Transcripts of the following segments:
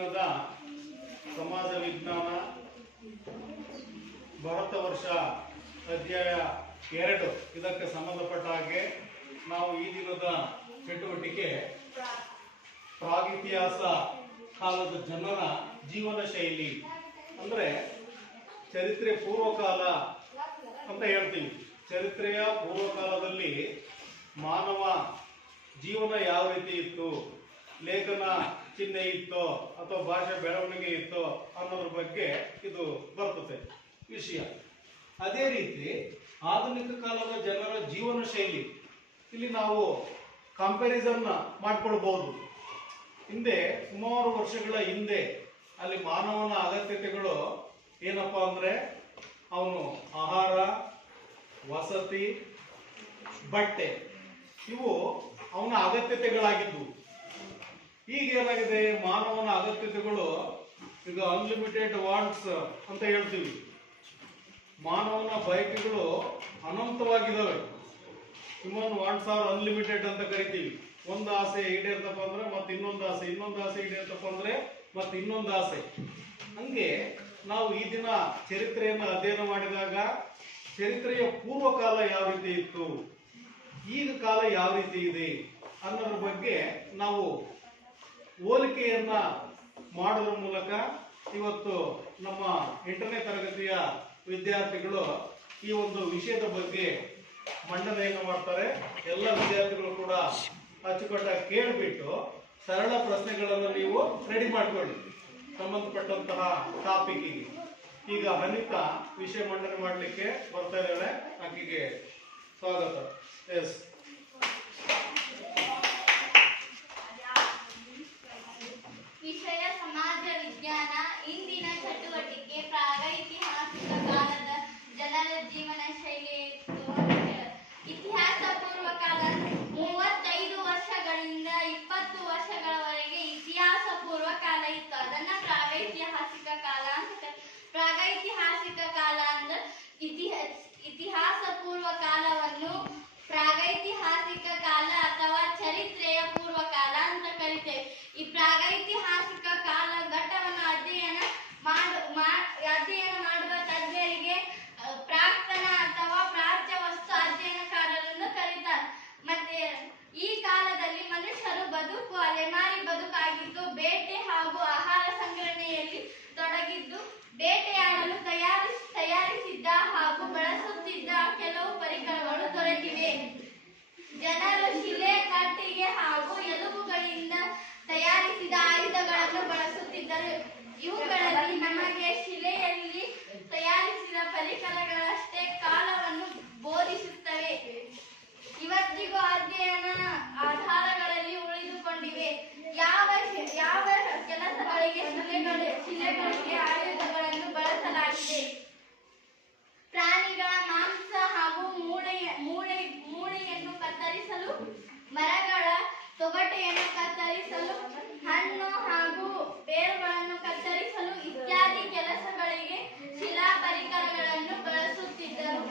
ದಿನದ ಸಮಾಜ ವಿಜ್ಞಾನ ಭಾರತ ವರ್ಷ ಅಧ್ಯಾಯ 2 ಇದಕ್ಕೆ ಸಂಬಂಧಪಟ್ಟ ಹಾಗೆ ನಾವು ಈ ದಿನದ ಚಟುವಟಿಕೆ ಪ್ರಾಗಿತಿಹಾಸ ಕಾಲದ ಜನರ ಜೀವನ ಶೈಲಿ ಅಂದ್ರೆ ಚರಿತ್ರೆ ಪೂರ್ವಕಾಲ ಅಂತ ಹೇಳ್ತೀವಿ. ಚರಿತ್ರೆಯ ಪೂರ್ವಕಾಲದಲ್ಲಿ ಮಾನವ ಜೀವನ ಯಾವ ರೀತಿ ಇತ್ತು, ಲೇಖನ ಚಿಹ್ನೆ ಇತ್ತೋ ಅಥವಾ ಭಾಷೆ ಬೆಳವಣಿಗೆ ಇತ್ತೋ ಅನ್ನೋದ್ರ ಬಗ್ಗೆ ಇದು ಬರ್ತದೆ ವಿಷಯ. ಅದೇ ರೀತಿ ಆಧುನಿಕ ಕಾಲದ ಜನರ ಜೀವನ ಶೈಲಿ ಇಲ್ಲಿ ನಾವು ಕಂಪ್ಯಾರಿಸನ್ ಮಾಡ್ಕೊಳ್ಬಹುದು. ಹಿಂದೆ ಸುಮಾರು ವರ್ಷಗಳ ಹಿಂದೆ ಅಲ್ಲಿ ಮಾನವನ ಅಗತ್ಯತೆಗಳು ಏನಪ್ಪಾ ಅಂದ್ರೆ ಅವನು ಆಹಾರ, ವಸತಿ, ಬಟ್ಟೆ ಇವು ಅವನ ಅಗತ್ಯತೆಗಳಾಗಿದ್ದವು. ಈಗ ಏನಾಗಿದೆ, ಮಾನವನ ಅಗತ್ಯತೆಗಳು ಈಗ ಅನ್ಲಿಮಿಟೆಡ್ ವಾಂಟ್ಸ್ ಅಂತ ಹೇಳ್ತೀವಿ. ಮಾನವನ ಬಯಕೆಗಳು ಅನಂತವಾಗಿದ್ದಾವೆ. ಹ್ಯೂಮನ್ ವಾಂಟ್ಸ್ ಆರ್ ಅನ್ಲಿಮಿಟೆಡ್ ಅಂತ ಕರಿತೀವಿ. ಒಂದು ಆಸೆ ಈಡೇರ್ತಪ್ಪ ಅಂದ್ರೆ ಮತ್ತೆ ಇನ್ನೊಂದು ಆಸೆ, ಇನ್ನೊಂದು ಆಸೆ ಈಡೇರ್ತಪ್ಪ ಅಂದ್ರೆ ಮತ್ತೆ ಇನ್ನೊಂದು ಆಸೆ. ಹಂಗೆ ನಾವು ಈ ದಿನ ಚರಿತ್ರೆಯನ್ನು ಅಧ್ಯಯನ ಮಾಡಿದಾಗ ಚರಿತ್ರೆಯ ಪೂರ್ವಕಾಲ ಯಾವ ರೀತಿ ಇತ್ತು, ಈಗ ಕಾಲ ಯಾವ ರೀತಿ ಇದೆ ಅನ್ನೋದ್ರ ಬಗ್ಗೆ ನಾವು ಹೋಲಿಕೆಯನ್ನ ಮಾಡೋದ್ರ ಮೂಲಕ ಇವತ್ತು ನಮ್ಮ 8ನೇ ತರಗತಿಯ ವಿದ್ಯಾರ್ಥಿಗಳು ಈ ಒಂದು ವಿಷಯದ ಬಗ್ಗೆ ಮಂಡನೆಯನ್ನು ಮಾಡ್ತಾರೆ. ಎಲ್ಲ ವಿದ್ಯಾರ್ಥಿಗಳು ಕೂಡ ಅಚ್ಚುಕಟ್ಟಾಗಿ ಕೇಳಿಬಿಟ್ಟು ಸರಳ ಪ್ರಶ್ನೆಗಳನ್ನು ನೀವು ರೆಡಿ ಮಾಡ್ಕೊಳ್ಳಿ ಸಂಬಂಧಪಟ್ಟಂತಹ ಟಾಪಿಕ್ಗೆ. ಈಗ ಅನಿತಾ ವಿಷಯ ಮಂಡನೆ ಮಾಡಲಿಕ್ಕೆ ಬರ್ತಾ ಇದ್ದಾಳೆ. ಆಕೆಗೆ ಸ್ವಾಗತ. ಎಸ್, ವಿಷಯ ಸಮಾಜ ವಿಜ್ಞಾನ. ಇಂದಿನ ಚಟುವಟಿಕೆ ಪ್ರಾಗೈತಿಹಾಸಿಕ ಕಾಲದ ಜನರ ಜೀವನ ಶೈಲಿ ಇತ್ತು. ಇತಿಹಾಸ ಪೂರ್ವಕಾಲ 35 ವರ್ಷಗಳಿಂದ 20 ವರ್ಷಗಳವರೆಗೆ ಇತಿಹಾಸ ಪೂರ್ವಕಾಲ ಇತ್ತು. ಅದನ್ನ ಪ್ರಾಗೈತಿಹಾಸಿಕ ಕಾಲ ಅಂತ. ಪ್ರಾಗೈತಿಹಾಸಿಕ ಕಾಲ ಅಂದ್ರೆ ಇತಿಹಾಸ ಪೂರ್ವ ಕಾಲವನ್ನು ಪ್ರಾಗೈತಿಹಾಸಿಕ ಕಾಲ ಅಥವಾ ಚರಿತ್ರೆಯ ಪೂರ್ವಕಾಲ ಅಂತ ಕರಿತೇವೆ. ಈ ಪ್ರಾಗೈತಿಹಾಸಿಕ ಕಾಲ ಘಟ್ಟವನ್ನು ಅಧ್ಯಯನ ಮಾಡುವ ತಜ್ಞರಿಗೆ ಪ್ರಾಕ್ತನ ಅಥವಾ ಪ್ರಾಚ್ಯ ವಸ್ತು ಅಧ್ಯಯನಕಾರರನ್ನು ಕರೀತಾರೆ. ಮತ್ತೆ ಈ ಕಾಲದಲ್ಲಿ ಮನುಷ್ಯರು ಬದುಕು ಅಲೆಮಾರಿ ಬದುಕಾಗಿದ್ದು, ಬೇಟೆ ಹಾಗೂ ಆಹಾರ ಸಂಗ್ರಹಣೆಯಲ್ಲಿ ತೊಡಗಿದ್ದು, ಬೇಟೆಯಾಡಲು ತಯಾರಿಸಿದ್ದ ಹಾಗೂ ಬಳಸುತ್ತಿದ್ದ ಕೆಲವು ಪರಿಕರಗಳು ದೊರೆತಿವೆ. ಜನರು ಶಿಲೆ, ಕಟ್ಟಿಗೆ ಹಾಗೂ ಎಲುಬುಗಳಿಂದ ತಯಾರಿಸಿದ ಆಯುಧಗಳನ್ನು ಬಳಸುತ್ತಿದ್ದರು. ಇವುಗಳಲ್ಲಿ ನಮಗೆ ಶಿಲೆಯಲ್ಲಿ ತಯಾರಿಸಿದ ಪರಿಕರಗಳಷ್ಟೇ ಕಾಲವನ್ನು ಬೋಧಿಸುತ್ತವೆ. ಇವತ್ತಿಗೂ ಅಧ್ಯಯನ ಆಧಾರಗಳಲ್ಲಿ ಉಳಿದುಕೊಂಡಿವೆ. ಯಾವ ಕೆಲಸಗಳಿಗೆ ಶಿಲೆಗಳಿಗೆ ಆಯುಧಗಳನ್ನು ಬಳಸಲಾಗಿದೆ. ಪ್ರಾಣಿಗಳ ಮಾಂಸ ಹಾಗೂ ಮೂಳೆಯನ್ನು ಕತ್ತರಿಸಲು, ಮರಗಳ ತೊಗಟೆಯನ್ನು ಕತ್ತರಿಸಲು, ಹಣ್ಣು ಹಾಗೂ ಬೇರುಗಳನ್ನು ಕತ್ತರಿಸಲು ಇತ್ಯಾದಿ ಕೆಲಸಗಳಿಗೆ ಶಿಲಾ ಪರಿಕರಗಳನ್ನು ಬಳಸುತ್ತಿದ್ದರು.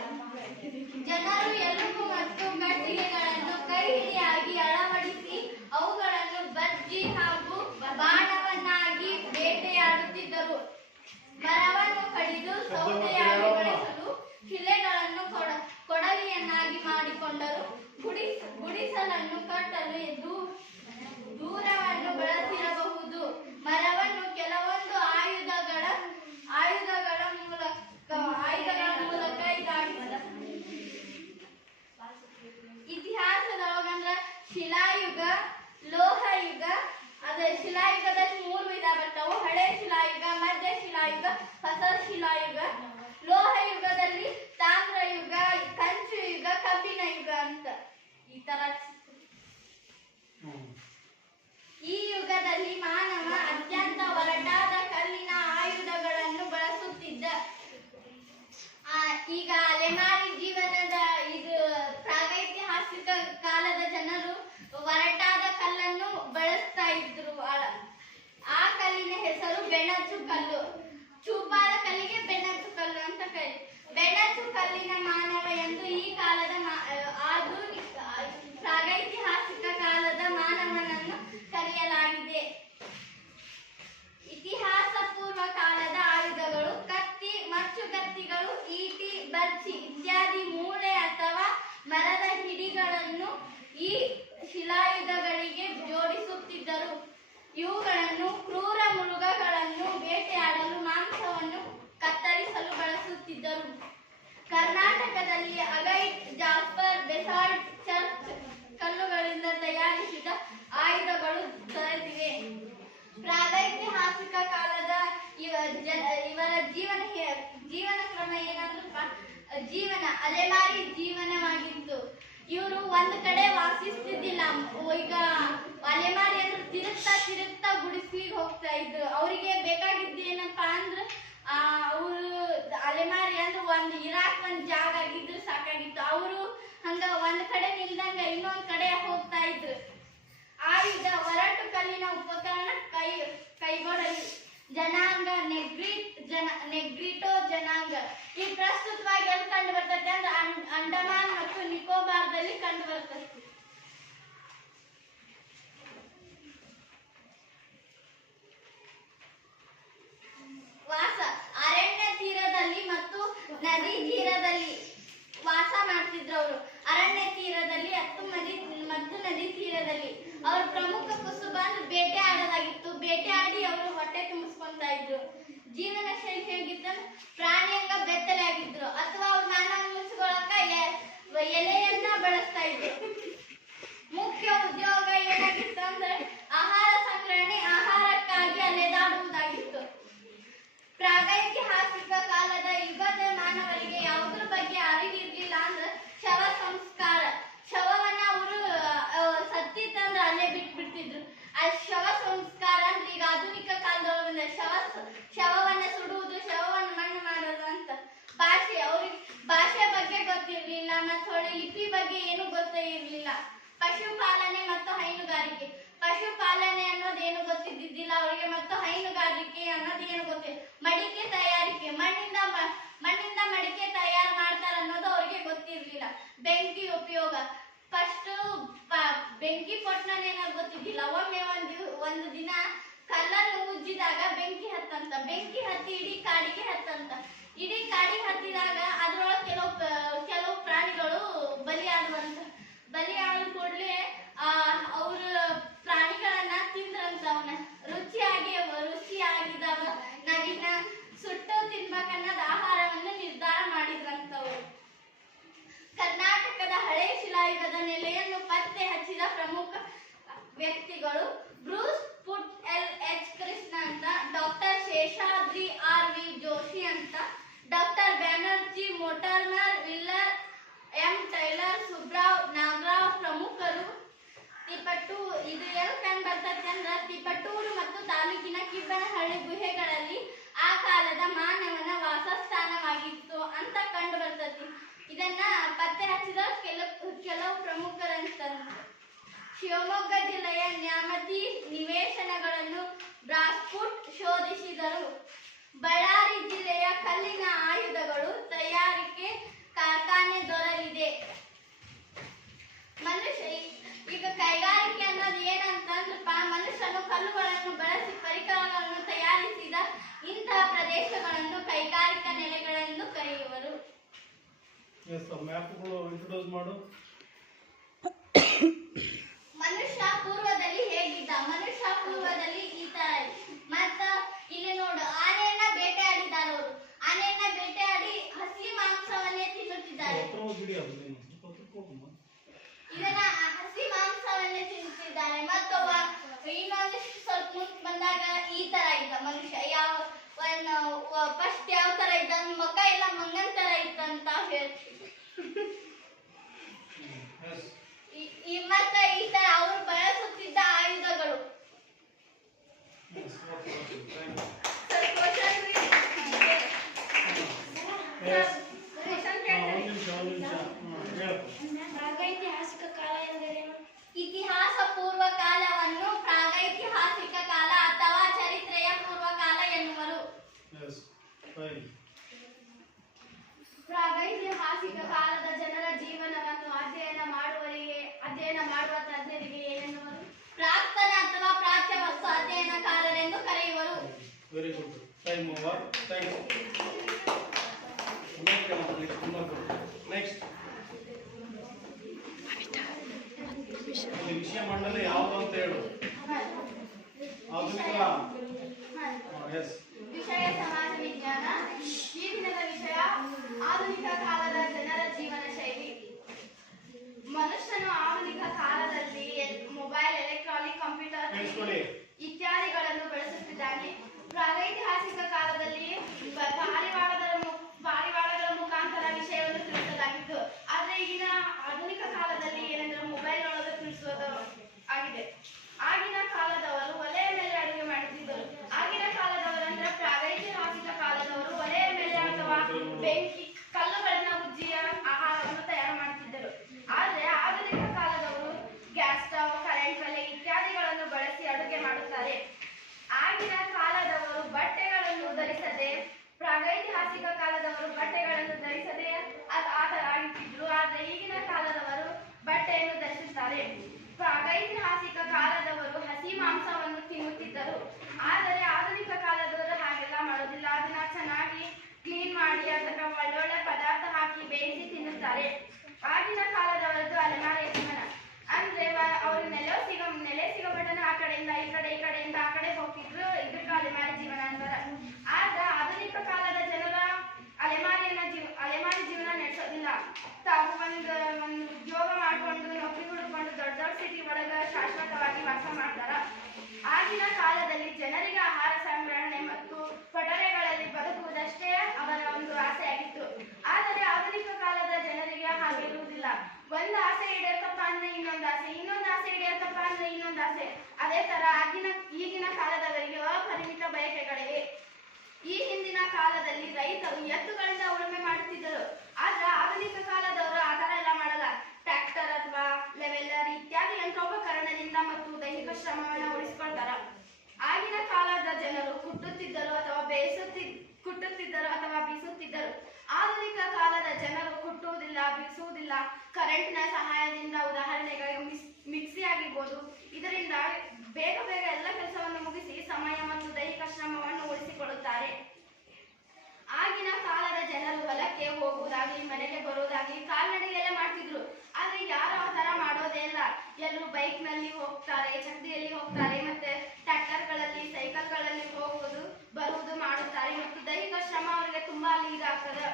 ಜನರು ಎಲುಬು ಮತ್ತು ಕಟ್ಟಿಗೆಗಳನ್ನು ಕೈಹಿಡಿಯಾಗಿ ಅಳವಡಿಸಿ ಅವುಗಳನ್ನು ಬಜ್ಜಿ ಹಾಗೂ ಬಾಣವನ್ನಾಗಿ ಬೇಟೆಯಾಡುತ್ತಿದ್ದರು. ಮರವನ್ನು ಕಡಿದು ಸೌದೆಯಾಗಿ ಬಳಸಲು ಶಿಲೆಗಳನ್ನು ಕೊಡಲಿಯನ್ನಾಗಿ ಮಾಡಿಕೊಂಡರು. ಗುಡಿಸಲನ್ನು ಕಟ್ಟಲು ದೂರವನ್ನು ಬಳಸಿರಬಹುದು. ಮರವನ್ನು ಕೆಲವೊಂದು ಆಯುಧಗಳ ಮೂಲಕ ಇದಾಗಿದೆ. ಇತಿಹಾಸದೊಳಗಂದ್ರ ಶಿಲಾಯುಗ, ಲೋಹಯುಗ. ಅದೇ ಶಿಲಾಯುಗದಲ್ಲಿ 3 ವಿಧ ಬರ್ತಾವು: ಹಳೆ ಶಿಲಾಯುಗ, ಮಧ್ಯ ಶಿಲಾಯುಗ, ಹೊಸ ಶಿಲಾಯುಗ. ಲೋಹಯುಗದಲ್ಲಿ ತಾಮ್ರಯುಗ, ಕಂಚು ಯುಗ, ಕಬ್ಬಿಣ ಯುಗ ಅಂತ ಈ ತರ. ಈ ಯುಗದಲ್ಲಿ ಮಾನವ ಅತ್ಯಂತ ಒರಟಾದ ಕಲ್ಲಿನ ಆಯುಧಗಳನ್ನು ಬಳಸುತ್ತಿದ್ದ. ಈಗ ಅಲೆಮಾರಿ ಜೀವನದ ಇದು ಪ್ರಾಗೈತಿಹಾಸಿಕ ಕಾಲದ ಜನರು ಒರಟಾದ ಕಲ್ಲನ್ನು ಬಳಸ್ತಾ ಇದ್ರು. ಆ ಕಲ್ಲಿನ ಹೆಸರು ಬೆಣಚು ಕಲ್ಲು. ಚೂಪಾದ ಕಲ್ಲಿಗೆ ಬೆಣಚು ಕಲ್ಲು ಅಂತ ಕರೀತಾರೆ. ಬೆಣಚು ಕಲ್ಲಿನ ಮಾನವ ಎಂದು ಈ ಕಾಲದ ಆಧುನಿಕ ಪ್ರಾಗೈತಿಹಾಸಿಕ ಕಾಲದ ಮಾನವನನ್ನು ಕರೆಯಲಾಗಿದೆ. ಬಳಸುತ್ತಿದ್ದರು. ಇವುಗಳನ್ನು ಕ್ರೂರ ಮೃಗಗಳನ್ನು ಬೇಟೆಯಾಡಲು, ಮಾಂಸವನ್ನು ಕತ್ತರಿಸಲು ಬಳಸುತ್ತಿದ್ದರು. ಕರ್ನಾಟಕದಲ್ಲಿ ಅಗೈಟ್, ಜಾಸ್ಪರ್, ಬೆಸಾಲ್ಟ್, ಚರ್ಚ್ ಕಲ್ಲುಗಳಿಂದ ತಯಾರಿಸಿದ ಆಯುಧಗಳು ದೊರೆತಿವೆ. ಪ್ರಾಗೈತಿಹಾಸಿಕ ಕಾಲದ ಇವರ ಜೀವನ ಕ್ರಮ ಏನಂದ್ರಪ್ಪ, ಅಲೆಮಾರಿ ಜೀವನವಾಗಿತ್ತು. ಇವರು ಒಂದ್ ಕಡೆ ವಾಸಿಸ್ತಿದ್ದಿಲ್ಲ. ಈಗ ಅಲೆಮಾರಿ ಅಂದ್ರೆ ತಿರುಗ್ತಾ ಗುಡಿಸ್ಲಿಗೆ ಹೋಗ್ತಾ ಇದ್ರು. ಅವರಿಗೆ ಬೇಕಾಗಿದ್ದು ಏನಪ್ಪಾ ಅಂದ್ರೆ ಅವರು ಅಲೆಮಾರಿ ಅಂದ್ರೆ ಇರಾಕ್ ಒಂದ್ ಜಾಗ ಆಗಿದ್ರು ಸಾಕಾಗಿತ್ತು. ಅವರು ಹಂಗ ಒಂದ್ ಕಡೆ ನಿಲ್ದಂಗ ಇನ್ನೊಂದ್ ಕಡೆ ಹೋಗ್ತಾ ಇದ್ರು. ಆಯುಧ, ಒರಟು ಕಲ್ಲಿನ ಉಪಕರಣ, ಕೈಗೊಡಲಿ ಜನಾಂಗ, ನೆಗ್ರಿಟೋ ಜನಾಂಗ. ಈ ಪ್ರಸ್ತುತವಾಗಿ ಎಲ್ಲಿ ಕಂಡು ಬರ್ತದೆ ಅಂದ್ರೆ ಅಂಡಮಾನ್ ಮತ್ತು ನಿಕೋಬಾರ್ದಲ್ಲಿ ಕಂಡು ಬರ್ತದೆ. ವಾಸ, ಅರಣ್ಯ ತೀರದಲ್ಲಿ ಮತ್ತು ನದಿ ತೀರದಲ್ಲಿ ವಾಸ ಮಾಡ್ತಿದ್ರು. ಅವರು ಅರಣ್ಯ ತೀರದಲ್ಲಿ ಮತ್ತು ನದಿ ತೀರದಲ್ಲಿ. ಅವ್ರ ಪ್ರಮುಖ ಕುಸುಬ ಅಂದ್ರೆ ಬೇಟೆ ಆಡೋದಾಗಿತ್ತು. ಬೇಟೆ ಆಡಿ ಅವರು ಹೊಟ್ಟೆ ತುಂಬಿಸ್ಕೊಂತ ಇದ್ರು. ಜೀವನ ಶೈಲಿ ಹೇಗಿತ್ತಂದ್ರೆ ಪ್ರಾಣಿಯಂಗ ಬೆತ್ತಲೆ ಆಗಿದ್ರು, ಅಥವಾ ಅವ್ರ ಮಾನ ಮುಚ್ಚಿಕೊಳ್ಳಕ ಎಲೆಯನ್ನ ಬಳಸ್ತಾ ಇದ್ರು. ಮುಖ್ಯ ಉದ್ಯೋಗ ಏನಾಗಿತ್ತು ಅಂದ್ರೆ ಆಹಾರ ಸಂಗ್ರಹಣೆ, ಆಹಾರಕ್ಕಾಗಿ ಅಲೆದಾಡುವುದಾಗಿತ್ತು. ಪ್ರಾಗೈತಿಹಾಸಿಕ ಕಾಲದ ಯುಗದ ಮಾನವರಿಗೆ ಯಾವುದ್ರ ಬಗ್ಗೆ ಅರಿವಿರ್ಲಿಲ್ಲ ಅಂದ್ರೆ ಶವ ಸಂಸ್ಕಾರ. ಶವವನ್ನ ಅವರು ಸತ್ತಿತ್ತಂದ್ರೆ ಅಲ್ಲೇ ಬಿಟ್ಬಿಡ್ತಿದ್ರು. ಆ ಶವ ಸಂಸ್ಕಾರ ಅಂದ್ರೆ ಈಗ ಆಧುನಿಕ ಕಾಲದೊಳಗೆ ಶವವನ್ನ ಸುಡುವುದು, ಶವವನ್ನು ಮಣ್ಣು ಮಾಡೋದು ಅಂತ. ಭಾಷೆ ಬಗ್ಗೆ ಗೊತ್ತಿರ್ಲಿಲ್ಲ, ಮತ್ತು ಲಿಪಿ ಬಗ್ಗೆ ಏನು ಗೊತ್ತೇ ಇರ್ಲಿಲ್ಲ. ಪಶುಪಾಲನೆ ಮತ್ತು ಹೈನುಗಾರಿಕೆ. ಪಶುಪಾಲನೆ ಅನ್ನೋದು ಏನು ಗೊತ್ತಿದ್ದಿದ್ದಿಲ್ಲ ಅವರಿಗೆ, ಮತ್ತು ಹೈನುಗಾರಿಕೆ ಅನ್ನೋದು ಏನು ಗೊತ್ತಿಲ್ಲ. ಮಡಿಕೆ ತಯಾರಿಕೆ, ಮಣ್ಣಿಂದ ಮಡಿಕೆ ತಯಾರು ಮಾಡ್ತಾರ ಅನ್ನೋದು ಅವ್ರಿಗೆ ಗೊತ್ತಿರ್ಲಿಲ್ಲ. ಬೆಂಕಿ ಉಪಯೋಗ, ಫಸ್ಟ್ ಬೆಂಕಿ ಪೊಟ್ನಲ್ಲಿ ಏನಾದ್ರು ಗೊತ್ತಿದ್ದಿಲ್ಲ. ಒಮ್ಮೆ ಒಂದು ದಿನ ಕಲ್ಲನ್ನು ಉಜ್ಜಿದಾಗ ಬೆಂಕಿ ಹತ್ತಂತ. ಬೆಂಕಿ ಹತ್ತಿ ಇಡೀ ಕಾಡಿಗೆ ಹತ್ತಂತ. ಇಡೀ ಕಾಡಿಗೆ ಹತ್ತಿದಾಗ ಅದ್ರೊಳಗೆ ಕೆಲವು ಪ್ರಾಣಿಗಳು ಬಲಿಯಾಡುವಂತ. ಬಲಿಯಾದ ಕೂಡಲೇ ಅವ್ರ ಪ್ರಾಣಿಗಳನ್ನ ತಿಂದ್ರಂತ. ಅವನ ರುಚಿಯಾಗಿದ್ದಾವ ನಾವಿನ್ನ ಸುಟ್ಟು ತಿನ್ಬೇಕನ್ನೋದು ಆಹಾರವನ್ನು ನಿರ್ಧಾರ ಮಾಡಿದ್ರಂತವ್ರು. ಕರ್ನಾಟಕದ ಹಳೆ ಶಿಲಾಯುಗದ ನೆಲೆಯನ್ನು ಪತ್ತೆ ಹಚ್ಚಿದ ಪ್ರಮುಖ ವ್ಯಕ್ತಿಗಳು ಬ್ರೂಸ್ ಪುಟ್, ಎಚ್ ಕೃಷ್ಣ ಅಂತ, ಡಾಕ್ಟರ್ ಶೇಷಾದ್ರಿ ವಿ ಜೋಶಿ ಅಂತ, doctor Banerjee Mortimer, Wheeler M Taylor, Subrao Nagarao ಪ್ರಮುಖರು. ಇದು ಎಲ್ಲಿ ಕಂಡು ಬರ್ತದೆ ಅಂದ್ರೆ ತಿಪಟೂರು ಮತ್ತು ತಾಲೂಕಿನ ಕಿಬ್ಬನಹಳ್ಳಿ ಗುಹೆಗಳಲ್ಲಿ ಆ ಕಾಲದ ಮಾನವನ ವಾಸಸ್ಥಾನವಾಗಿತ್ತು ಅಂತ ಕಂಡು ಬರ್ತದೆ. ಇದನ್ನ ಪತ್ತೆ ಹಚ್ಚಿದ ಕೆಲವು ಪ್ರಮುಖರಂತಂದ್ರೆ ಶಿವಮೊಗ್ಗ ಜಿಲ್ಲೆಯ ನ್ಯಾಮತಿ ನಿವೇಶನಗಳನ್ನು ಬ್ರಾಸ್ಫುಟ್ ಶೋಧಿಸಿದರು. ಬಳ್ಳಾರಿ ಜಿಲ್ಲೆಯ ಕಲ್ಲಿನ ಆಯುಧಗಳು ತಯಾರಿಕೆ ಕಾರ್ಖಾನೆ ದೊರೆಯಲಿದೆ. ಈಗ ಕೈಗಾರಿಕೆ ಅನ್ನೋದು ಏನಂತಂದ್ರಪ್ಪ, ಮನುಷ್ಯನು ಕಲ್ಲುಗಳನ್ನು ಬಳಸಿ ಪರಿಕರಗಳನ್ನು ತಯಾರಿಸಿದ ಇಂತಹ ಪ್ರದೇಶಗಳನ್ನು ಕೈಗಾರಿಕಾ ನೆಲೆಗಳೆಂದು ಕರೆಯುವರು. ಮನುಷ್ಯ ಪೂರ್ವದಲ್ಲಿ ಹೇಗಿದ್ದ? ಮನುಷ್ಯ ಪೂರ್ವದಲ್ಲಿ ಈ ತರ. ಮತ್ತ ಇಲ್ಲಿ ನೋಡು, ಆನೆಯನ್ನ ಬೇಟೆಯಾಡಿದ್ದಾರೆ ಅವರು. ಆನೆಯನ್ನ ಬೇಟೆಯಾಡಿ ಹಸಿ ಮಾಂಸವನ್ನೇ ತಿನ್ನುತ್ತಿದ್ದಾರೆ. ಇದನ್ನ ಹಸಿ ಮಾಂಸವನ್ನೇ ತಿನ್ನುತ್ತಿದ್ದಾರೆ. ಮತ್ತು ಇನ್ನೊಂದಿಷ್ಟು ಸ್ವಲ್ಪ ಮುಂದೆ ಬಂದಾಗ ಈ ತರ ಇದ್ದ ಮನುಷ್ಯ. ಫಸ್ಟ್ ಯಾವ ತರ ಇದ್ದ, ಮುಖ ಎಲ್ಲ ಮಂಗನ್ ತರ ಇತ್ತಂತ ಹೇಳ್ತೀವಿ. ಮತ್ತೆ ಈ ತರ ಅವರು ಬಳಸುತ್ತಿದ್ದ ಆಯುಧಗಳು. ಪ್ರಾಗೈತಿಹಾಸಿಕ ಕಾಲ ಎಂದರೇನು? ಇತಿಹಾಸ ಪೂರ್ವ ಕಾಲವನ್ನು ಪ್ರಾಗೈತಿಹಾಸಿಕ ಕಾಲ ಅಥವಾ ಚರಿತ್ರೆಯ ಪೂರ್ವಕಾಲ ಎನ್ನುವರು. ಪ್ರಾಗೈತಿಹಾಸಿಕ ಕಾಲದ ಜನರ ಜೀವನವನ್ನು ಅಧ್ಯಯನ ಮಾಡುವ ತಜ್ಞರಿಗೆ ಏನೆನ್ನುವರು? ಪ್ರಾಕ್ತನ ಅಥವಾ ಪ್ರಾಚ್ಯ ವಸ್ತು ಅಧ್ಯಯನಕಾರರೆಂದು ಕರೆಯುವರು. Very good. Time over. Next ವಿಷಯ ಮಂಡಲ ಯಾವುದು ಅಂತ ಹೇಳು. ಎಸ್. ವಿಷಯ ಸಮಾಜ ವಿಜ್ಞಾನ. ಈ ದಿನದ ವಿಷಯ ಆಧುನಿಕ ಕಾಲದ ಜನರ ಜೀವನ ಶೈಲಿ. ಮನುಷ್ಯನು ಆಧುನಿಕ ಕಾಲದಲ್ಲಿ ಮೊಬೈಲ್, ಎಲೆಕ್ಟ್ರಾನಿಕ್, ಕಂಪ್ಯೂಟರ್ ಕೇಳಿಸ್ಕೊಳ್ಳಿ. ಇತ್ಯಾದಿಗಳನ್ನು ಬಳಸುತ್ತಿದ್ದಾನೆ. ಪ್ರಾಗೈತಿಹಾಸಿಕ ಕಾಲದಲ್ಲಿ ಪಾರಿವಾಳಗಳ ಮುಖಾಂತರ ವಿಷಯವನ್ನು ತಿಳಿಸಲಾಗಿತ್ತು. ಆದ್ರೆ ಈಗಿನ ಆಧುನಿಕ ಕಾಲದಲ್ಲಿ ಏನೆಂದ್ರೆ ಮೊಬೈಲ್ ಒಳಗೆ ತಿಳಿಸೋದು ಆಗಿದೆ. ಆಗಿನ ಕಾಲದವರು ಒಲೆಯ ಮೇಲೆ ಅಡುಗೆ ಮಾಡುತ್ತಿದ್ದರು. ಆಗಿನ ಕಾಲದವರು ಅಂದ್ರೆ ಪ್ರಾಗೈತಿಹಾಸಿಕ ಕಾಲದವರು ಒಲೆಯ ಮೇಲೆ ಅಥವಾ ಬೆಂಕಿ ಕಲ್ಲುಗಳನ್ನ ಉಜ್ಜಿಯ ಆಹಾರವನ್ನು ತಯಾರು ಮಾಡುತ್ತಿದ್ದರು. ಆದ್ರೆ ಆಧುನಿಕ ಕಾಲದವರು ಗ್ಯಾಸ್ ಸ್ಟವ್, ಕರೆಂಟ್ ಒಲೆ ಇತ್ಯಾದಿಗಳನ್ನು ಬಳಸಿ ಅಡುಗೆ ಮಾಡುತ್ತಾರೆ. ಆಗಿನ ಕಾಲದವರು ಬಟ್ಟೆಗಳನ್ನು ಧರಿಸದೆ, ಪ್ರಾಗೈತಿಹಾಸಿಕ ಕಾಲದವರು ಬಟ್ಟೆಗಳನ್ನು ಧರಿಸದೆ ಆ ತರ ಆಗಿದ್ರು. ಆದ್ರೆ ಈಗಿನ ಕಾಲದವರು ಬಟ್ಟೆಯನ್ನು ಧರಿಸುತ್ತಾರೆ. ಪ್ರಾಗೈತಿಹಾಸಿಕ ಕಾಲದವರು ಹಸಿ ಮಾಂಸವನ್ನು ತಿನ್ನುತ್ತಿದ್ದರು. ಆದರೆ ಆಧುನಿಕ ಕಾಲದವರು ಹಾಗೆಲ್ಲ ಮಾಡೋದಿಲ್ಲ. ಅದನ್ನ ಚೆನ್ನಾಗಿ ಕ್ಲೀನ್ ಮಾಡಿ ಅದಕ್ಕೆ ಒಳ್ಳೊಳ್ಳೆ ಪದಾರ್ಥ ಹಾಕಿ ಬೇಯಿಸಿ ತಿನ್ನುತ್ತಾರೆ. ಆಗಿನ ಕಾಲದವರದ್ದು ಅಲೆಮಾರಿಯ ಜೀವನ. ಅಂದ್ರೆ ಅವರು ನೆಲೆ ಸಿಗಬಟ್ಟನ ಆ ಕಡೆಯಿಂದ ಈ ಕಡೆಯಿಂದ ಆ ಕಡೆ ಹೋಗ್ತಿದ್ರು. ಇದಕ್ಕೆ ಅಲೆಮಾರಿ ಜೀವನ ಅಂತಾರೆ. ಆದ್ರೆ ಆಧುನಿಕ ಕಾಲದ ಜನರ ಅಲೆಮಾರಿ ಜೀವನ ನಡೆಸೋದಿಲ್ಲ. ತಾವು ಒಂದು ಉದ್ಯೋಗ ಮಾಡ್ಕೊಂಡು ನೌಕರಿ ಹುಡ್ಕೊಂಡು ದೊಡ್ಡ ಸಿಟಿ ಒಳಗ ಶಾಶ್ವತವಾಗಿ ವಾಸ ಮಾಡ್ತಾರ. ಆಗಿನ ಕಾಲದಲ್ಲಿ ಜನರಿಗೆ ಆಹಾರ ಸಂಗ್ರಹಣೆ ಮತ್ತು ಪೊಟರೆಗಳಲ್ಲಿ ಬದುಕುವುದಷ್ಟೇ ಅವರ ಒಂದು ಆಸೆಯಾಗಿತ್ತು. ಆದರೆ ಆಧುನಿಕ ಕಾಲದ ಜನರಿಗೆ ಹಾಗಿರುವುದಿಲ್ಲ. ಒಂದು ಆಸೆ ಈಡೇರ್ತಪ್ಪ ಅಂದ್ರೆ ಇನ್ನೊಂದು ಆಸೆ ಈಡೇರ್ತಪ್ಪ ಅಂದ್ರೆ ಇನ್ನೊಂದು ಆಸೆ. ಅದೇ ತರ ಈಗಿನ ಕಾಲದವರಿಗೆ ಅಪರಿಮಿತ ಬಯಕೆಗಳಿವೆ. ಈ ಹಿಂದಿನ ಕಾಲದಲ್ಲಿ ರೈತರು ಎತ್ತುಗಳಿಂದ ಉಳುಮೆ ಮಾಡುತ್ತಿದ್ದರು. ಆದ್ರೆ ಆಧುನಿಕ ಕಾಲದವರು ಆ ತರ ಎಲ್ಲ ಮಾಡಲ್ಲ. ಟ್ರ್ಯಾಕ್ಟರ್ ಅಥವಾ ಲೆವೆಲ್ಲರ್ ಇತ್ಯಾದಿ ಯಂತ್ರೋಪಕರಣದಿಂದ ಮತ್ತು ದೈಹಿಕ ಶ್ರಮವನ್ನು ಉಳಿಸಿಕೊಳ್ತಾರ. ಆಗಿನ ಕಾಲದ ಜನರು ಕುಟ್ಟುತ್ತಿದ್ದರು ಅಥವಾ ಬೀಸುತ್ತಿದ್ದರು. ಆಧುನಿಕ ಕಾಲದ ಜನರು ಕುಟ್ಟುವುದಿಲ್ಲ, ಬೀಸುವುದಿಲ್ಲ. ಕರೆಂಟ್ನ ಸಹಾಯದಿಂದ ಉದಾಹರಣೆಗೆ ಮಿಕ್ಸಿ ಆಗಿರ್ಬೋದು. ಇದರಿಂದ ಬೇಗ ಎಲ್ಲ ಕೆಲಸವನ್ನು ಮುಗಿಸಿ ಸಮಯ ಮತ್ತು ದೈಹಿಕ ಶ್ರಮವನ್ನು ಉಳಿಸಿಕೊಳ್ಳುತ್ತಾರೆ. ಆಗಿನ ಕಾಲದ ಜನರು ಹೊಲಕ್ಕೆ ಹೋಗುವುದಾಗ್ಲಿ, ಮನೆಗೆ ಬರುವುದಾಗ್ಲಿ ಕಾಲ್ನಡಿಗೆಯಲ್ಲೇ ಮಾಡ್ತಿದ್ರು. ಆದ್ರೆ ಯಾರು ಆ ತರ ಮಾಡೋದೇ ಇಲ್ಲ. ಎಲ್ಲರೂ ಬೈಕ್ ನಲ್ಲಿ ಹೋಗ್ತಾರೆ, ಛತ್ರಿಯಲ್ಲಿ ಹೋಗ್ತಾರೆ, ಮತ್ತೆ ಟ್ರ್ಯಾಕ್ಟರ್ಗಳಲ್ಲಿ, ಸೈಕಲ್ಗಳಲ್ಲಿ ಹೋಗುವುದು ಬರುವುದು ಮಾಡುತ್ತಾರೆ. ಮತ್ತು ದೈಹಿಕ ಶ್ರಮ ಅವರಿಗೆ ತುಂಬಾ ಅಲ್ಲಿ ಇದಾಗ್ತದೆ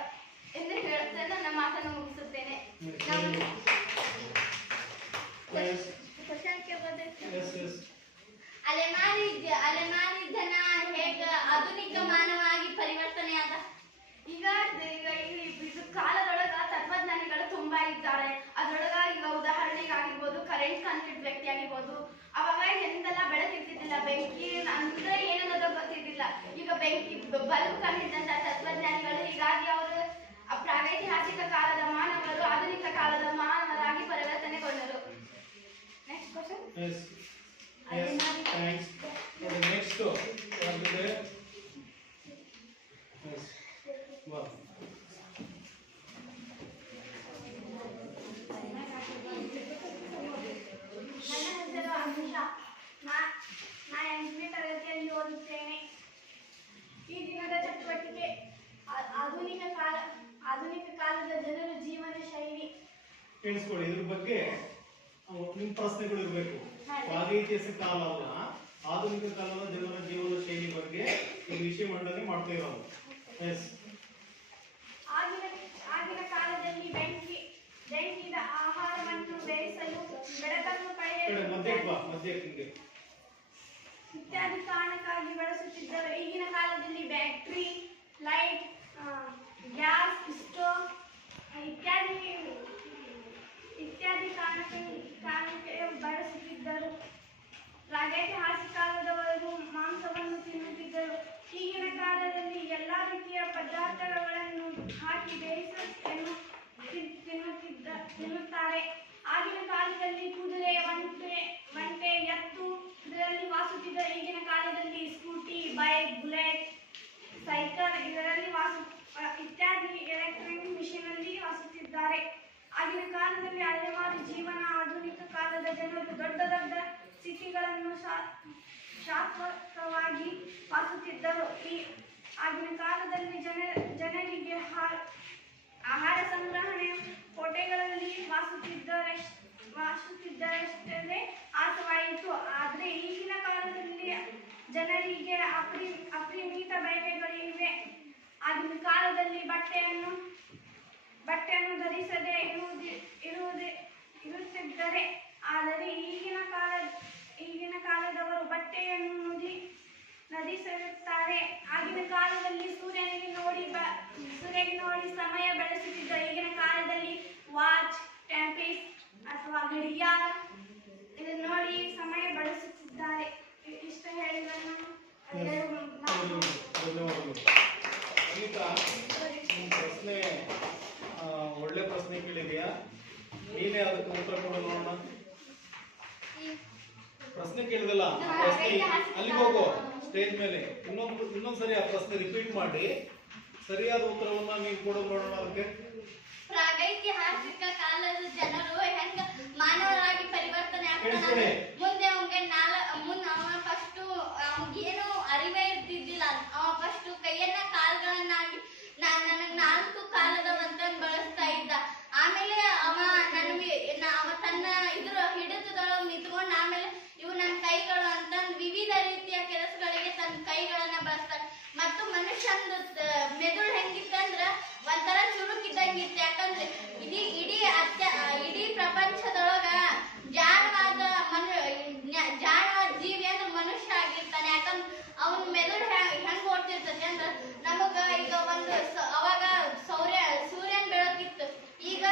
ಎಂದು ಹೇಳುತ್ತೇನೆ. ನನ್ನ ಮಾತನ್ನು ಮುಗಿಸುತ್ತೇನೆ. ಅಲೆಮಾರಿ ಧನ ಹೇಗ ಆಧುನಿಕ ಮಾನವಾಗಿ ಪರಿವರ್ತನೆಯಾದ. ಈಗ ಇದು ಕಾಲದೊಳಗ ತತ್ವಜ್ಞಾನಿಗಳು ತುಂಬಾ ಇದ್ದಾರೆ. ಅದ್ರೊಳಗ ಈಗ ಉದಾಹರಣೆಗಾಗಿರ್ಬೋದು ಕರೆಂಟ್ ಕಂಡಿದ್ದ ವ್ಯಕ್ತಿ ಆಗಿರ್ಬೋದು. ಅವಾಗ ಎಂದೆಲ್ಲ ಬೆಳಕಿರ್ತಿದ್ದಿಲ್ಲ, ಬೆಂಕಿ ಅಂದ್ರೆ ಏನನ್ನೋದು ಗೊತ್ತಿದ್ದಿಲ್ಲ. ಈಗ ಬೆಂಕಿ ಬಲ್ಬ್ ಕಂಡಿದ್ದಂತ ತತ್ವಜ್ಞಾನಿಗಳು. ಹೀಗಾಗಿ ಅವರು ಪ್ರಾಗೈತಿಹಾಸಿಕ ಕಾಲದ ಮಾನವರು ಆಧುನಿಕ ಕಾಲದ ಮಾನವರಾಗಿ ಪರಿವರ್ತನೆಗೊಂಡರು. Next question. Thanks. Next, wow. ನನ್ನ ಹೆಸರು ಅನುಷಾ. ನಾನು 8ನೇ ತರಗತಿಯಲ್ಲಿ ಓದುತ್ತೇನೆ. ಈ ದಿನದ ಚಟುವಟಿಕೆ ಆಧುನಿಕ ಕಾಲದ ಜನರ ಜೀವನ ಶೈಲಿ. ಕೇಳಿಸ್ಕೊಳ್ಳಿ. ಇದ್ರ ಬಗ್ಗೆ ನಿಮ್ ಪ್ರಶ್ನೆಗಳು ಇರಬೇಕು. ಪ್ರಾಗೈತಿಹಾಸಿಕ ಕಾಲ ಅಲ್ಲ, ಆಧುನಿಕ ಕಾಲದ ಜನರ ಜೀವನ ಶೈಲಿ ಬಗ್ಗೆ ಈ ವಿಷಯ ಮಂಡನೆ ಮಾಡ್ತಾ ಇರೋದು. ಆಗಿನ ಕಾಲದಲ್ಲಿ ಬೆಂಕಿದ ಆಹಾರವನ್ನು ಬೇಯಿಸಲು, ಬೆಳಕನ್ನು ಪಡೆಯಲು ಇತ್ಯಾದಿ ಕಾರಣಕ್ಕಾಗಿ ಬಳಸುತ್ತಿದ್ದರು. ಈಗಿನ ಕಾಲದಲ್ಲಿ ಬ್ಯಾಟ್ರಿ, ಲೈಟ್, ಗ್ಯಾಸ್ ಸ್ಟೋವ್ ಇತ್ಯಾದಿ ಕಾರಣಕ್ಕೆ ಬಳಸುತ್ತಿದ್ದರು. ಪ್ರಾಗೈತಿಹಾಸಿಕ ಕಾಲದವರು ಮಾಂಸವನ್ನು ತಿನ್ನುತ್ತಿದ್ದರು. ಈಗಿನ ಕಾಲದಲ್ಲಿ ಎಲ್ಲಾ ರೀತಿಯ ಪದಾರ್ಥಗಳನ್ನು ಹಾಕಿ ಬೇಯಿಸಿ ತಿನ್ನುತ್ತಾರೆ. ಆಗಿನ ಕಾಲದಲ್ಲಿ ಕುದುರೆ, ಒಂಟೆ, ಎತ್ತು ಇದರಲ್ಲಿ ವಾಸುತ್ತಿದ್ದ. ಈಗಿನ ಕಾಲದಲ್ಲಿ ಸ್ಕೂಟಿ, ಬೈಕ್, ಬುಲೆಟ್, ಸೈಕಲ್ ಇದರಲ್ಲಿ ಇತ್ಯಾದಿ ಎಲೆಕ್ಟ್ರಾನಿಕ್ ಮಿಷಿನ್ ಅಲ್ಲಿ ವಾಸುತ್ತಿದ್ದಾರೆ. ಆಗಿನ ಕಾಲದಲ್ಲಿ ಅಲೆಮಾರಿ ಜೀವನ. ಆಧುನಿಕ ಕಾಲದ ಜನರು ದೊಡ್ಡ ಸಿಟಿಗಳನ್ನು ಶಾಶ್ವತವಾಗಿ ವಾಸುತ್ತಿದ್ದರು. ಆಗಿನ ಕಾಲದಲ್ಲಿ ಜನರಿಗೆ ಆಹಾರ ಸಂಗ್ರಹಣೆ ಕೋಟೆಗಳಲ್ಲಿ ವಾಸುತ್ತಿದ್ದರಷ್ಟೇ ಆಸವಾಯಿತು. ಆದರೆ ಈಗಿನ ಕಾಲದಲ್ಲಿ ಜನರಿಗೆ ಅಪರಿಮಿತ ಬಯಕೆಗಳಿವೆ. ಆಗಿನ ಕಾಲದಲ್ಲಿ ಬಟ್ಟೆಯನ್ನು ಧರಿಸದೆ ಇರುತ್ತಿದ್ದರೆ, ಆದರೆ ಈಗಿನ ಕಾಲದವರು ಬಟ್ಟೆಯನ್ನು ಧರಿಸುತ್ತಾರೆ. ಆಗಿನ ಕಾಲದಲ್ಲಿ ಸೂರ್ಯನಿಗೆ ನೋಡಿ ಸಮಯ ಬೆಳೆಸುತ್ತಿದ್ದರು. ಈಗಿನ ಕಾಲದಲ್ಲಿ ವಾಚ್, ಟೈಮ್ಪೀಸ್ ಅಥವಾ ಗಡಿಯಾರ ಇದನ್ನು ನೋಡಿ ಸಮಯ ಬಳಸುತ್ತಿದ್ದಾರೆ. ಇಷ್ಟ ಹೇಳಿದನ್ನು ಧನ್ಯವಾದಗಳು. ಈಗ ನಿಮ್ಮ ಪ್ರಶ್ನೆ ಒಳ್ಳೆ ಪ್ರಶ್ನೆ ಕೇಳಿದೆಯಾ? ನೀನೇ ಅದಕ್ಕೆ ಉತ್ತರ ಕೊಡು ನೋಡೋಣ. ಪ್ರಶ್ನೆ ಕೇಳಿದಲ್ಲ, ಪ್ರಶ್ನೆ ಅಲ್ಲಿಗೆ ಹೋಗು ಸ್ಟೇಜ್ ಮೇಲೆ. ಇನ್ನೊಂದ್ಸರಿ ಆ ಪ್ರಶ್ನೆ ರಿಪೀಟ್ ಮಾಡಿ ಸರಿಯಾದ ಉತ್ತರವನ್ನ ನೀವು ಕೊಡೋದು ನೋಡೋಣ. ಅದಕ್ಕೆ ಪ್ರಾಗೈತಿಹಾಸಿಕ ಕಾಲದ ಜನರು ಹೆಂಗ ಮಾನವರಾಗಿ ಪರಿವರ್ತನೆ ಆಗ್ತಾನೆ, ಮುಂದೆ ಅವ ಫಸ್ಟ್ ಏನು ಅರಿವೇ ಇರ್ತಿದ್ದಿಲ್ಲ. ಅವ ಫಸ್ಟ್ ಕೈಯನ್ನ ಕಾಲ್ಗಳನ್ನಾಗಿ ನನಗ್ 4 ಕಾಲದವಂತ ಬಳಸ್ತಾ ಇದ್ದ. ಆಮೇಲೆ ಅವ ತನ್ನ ಇದ್ರ ಹಿಡಿತದೊಳಗೆ ನಿಂತ್ಕೊಂಡು ಆಮೇಲೆ ಇವು ನನ್ನ ಕೈಗಳು ಅಂತಂದು ವಿವಿಧ ರೀತಿಯ ಕೆಲಸಗಳಿಗೆ ತನ್ನ ಕೈಗಳನ್ನ ಬಳಸ್ತಾನೆ. ಮತ್ತು ಮನುಷ್ಯಂದು ಮೆದುಳು ಹೆಂಗಿತ್ತಂದ್ರ ಒಂಥರ ಚುರುಕಿದ್ದಂಗಿತ್ತು. ಯಾಕಂದ್ರೆ ಇಡೀ ಪ್ರಪಂಚದೊಳಗ ಜಾಣವಾದ ಜೀವಿ ಅಂದ್ರೆ ಮನುಷ್ಯ ಆಗಿರ್ತಾನೆ. ಯಾಕಂದ್ರೆ ಅವನ ಮೆದುಳು ಹೆಂಗ್ ಓಡ್ತಿರ್ತದೆ ಅಂದ್ರೆ ನಮಗ ಈಗ ಅವಾಗ ಸೂರ್ಯನ್ ಬೆಳಕಿತ್ತು. ಈಗ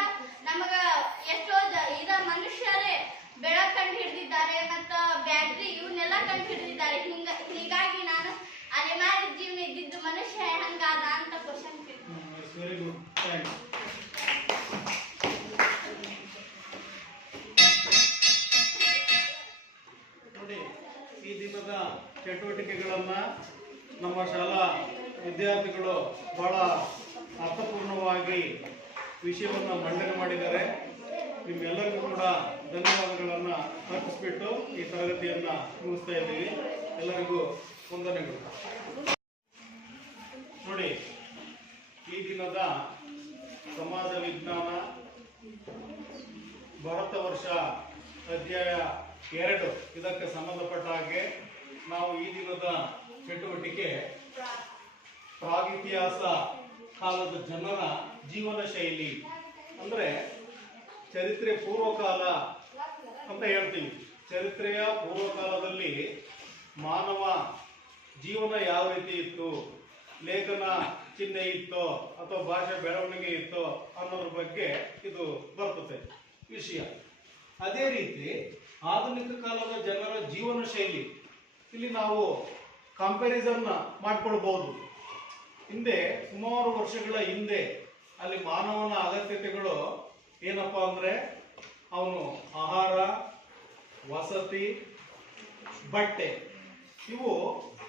ನಮಗ ಎಷ್ಟೋ ಮನುಷ್ಯರೇ ಬೆಳಕ್ ಕಂಡು ಹಿಡಿದಿದ್ದಾರೆ ಮತ್ತು ಬ್ಯಾಟ್ರಿ ಇವನ್ನೆಲ್ಲ ಕಂಡು ಹಿಡಿದಿದ್ದಾರೆ. ಹೀಗಾಗಿ ನಾನು ಅಲೆಮಾರಿ ಜೀವನ ಇದ್ದಿದ್ದು ಮನುಷ್ಯ ಹಂಗಾದ ಅಂತ ಕ್ವಶನ್ ಕೇಳ್ತೀನಿ. Very good, thanks. ನೋಡಿ, ಈ ದಿನದ ಚಟುವಟಿಕೆಗಳನ್ನ ನಮ್ಮ ಶಾಲಾ ವಿದ್ಯಾರ್ಥಿಗಳು ಬಹಳ ಅರ್ಥಪೂರ್ಣವಾಗಿ ವಿಷಯವನ್ನು ಮಂಡನೆ ಮಾಡಿದ್ದಾರೆ. ನಿಮ್ಮೆಲ್ಲರಿಗೂ ಕೂಡ ಧನ್ಯವಾದಗಳನ್ನ ಅರ್ಪಿಸ್ಬಿಟ್ಟು ಈ ತರಗತಿಯನ್ನ ಮುಗಿಸ್ತಾ ಇದ್ದೀವಿ. ಎಲ್ಲರಿಗೂ ವಂದನೆಗಳು. ನೋಡಿ, ಈ ದಿನದ ಸಮಾಜ ವಿಜ್ಞಾನ ಭಾರತ ವರ್ಷ ಅಧ್ಯಾಯ 2 ಇದಕ್ಕೆ ಸಂಬಂಧಪಟ್ಟ ಹಾಗೆ ನಾವು ಈ ದಿನದ ಚಟುವಟಿಕೆ ಪ್ರಾಗಿತಿಹಾಸ ಕಾಲದ ಜನರ ಜೀವನ ಶೈಲಿ ಅಂದ್ರೆ ಚರಿತ್ರೆ ಪೂರ್ವಕಾಲ ಅಂತ ಹೇಳ್ತೀವಿ. ಚರಿತ್ರೆಯ ಪೂರ್ವಕಾಲದಲ್ಲಿ ಮಾನವ ಜೀವನ ಯಾವ ರೀತಿ ಇತ್ತು, ಲೇಖನ ಚಿಹ್ನೆ ಇತ್ತೋ ಅಥವಾ ಭಾಷೆ ಬೆಳವಣಿಗೆ ಇತ್ತೋ ಅನ್ನೋದ್ರ ಬಗ್ಗೆ ಇದು ಬರ್ತದೆ ವಿಷಯ. ಅದೇ ರೀತಿ ಆಧುನಿಕ ಕಾಲದ ಜನರ ಜೀವನ ಶೈಲಿ ಇಲ್ಲಿ ನಾವು ಕಂಪ್ಯಾರಿಸನ್ ಮಾಡ್ಕೊಳ್ಬಹುದು. ಹಿಂದೆ ಸುಮಾರು ವರ್ಷಗಳ ಹಿಂದೆ ಅಲ್ಲಿ ಮಾನವನ ಅಗತ್ಯತೆಗಳು ಏನಪ್ಪಾ ಅಂದ್ರೆ ಅವನು ಆಹಾರ, ವಸತಿ, ಬಟ್ಟೆ ಇವು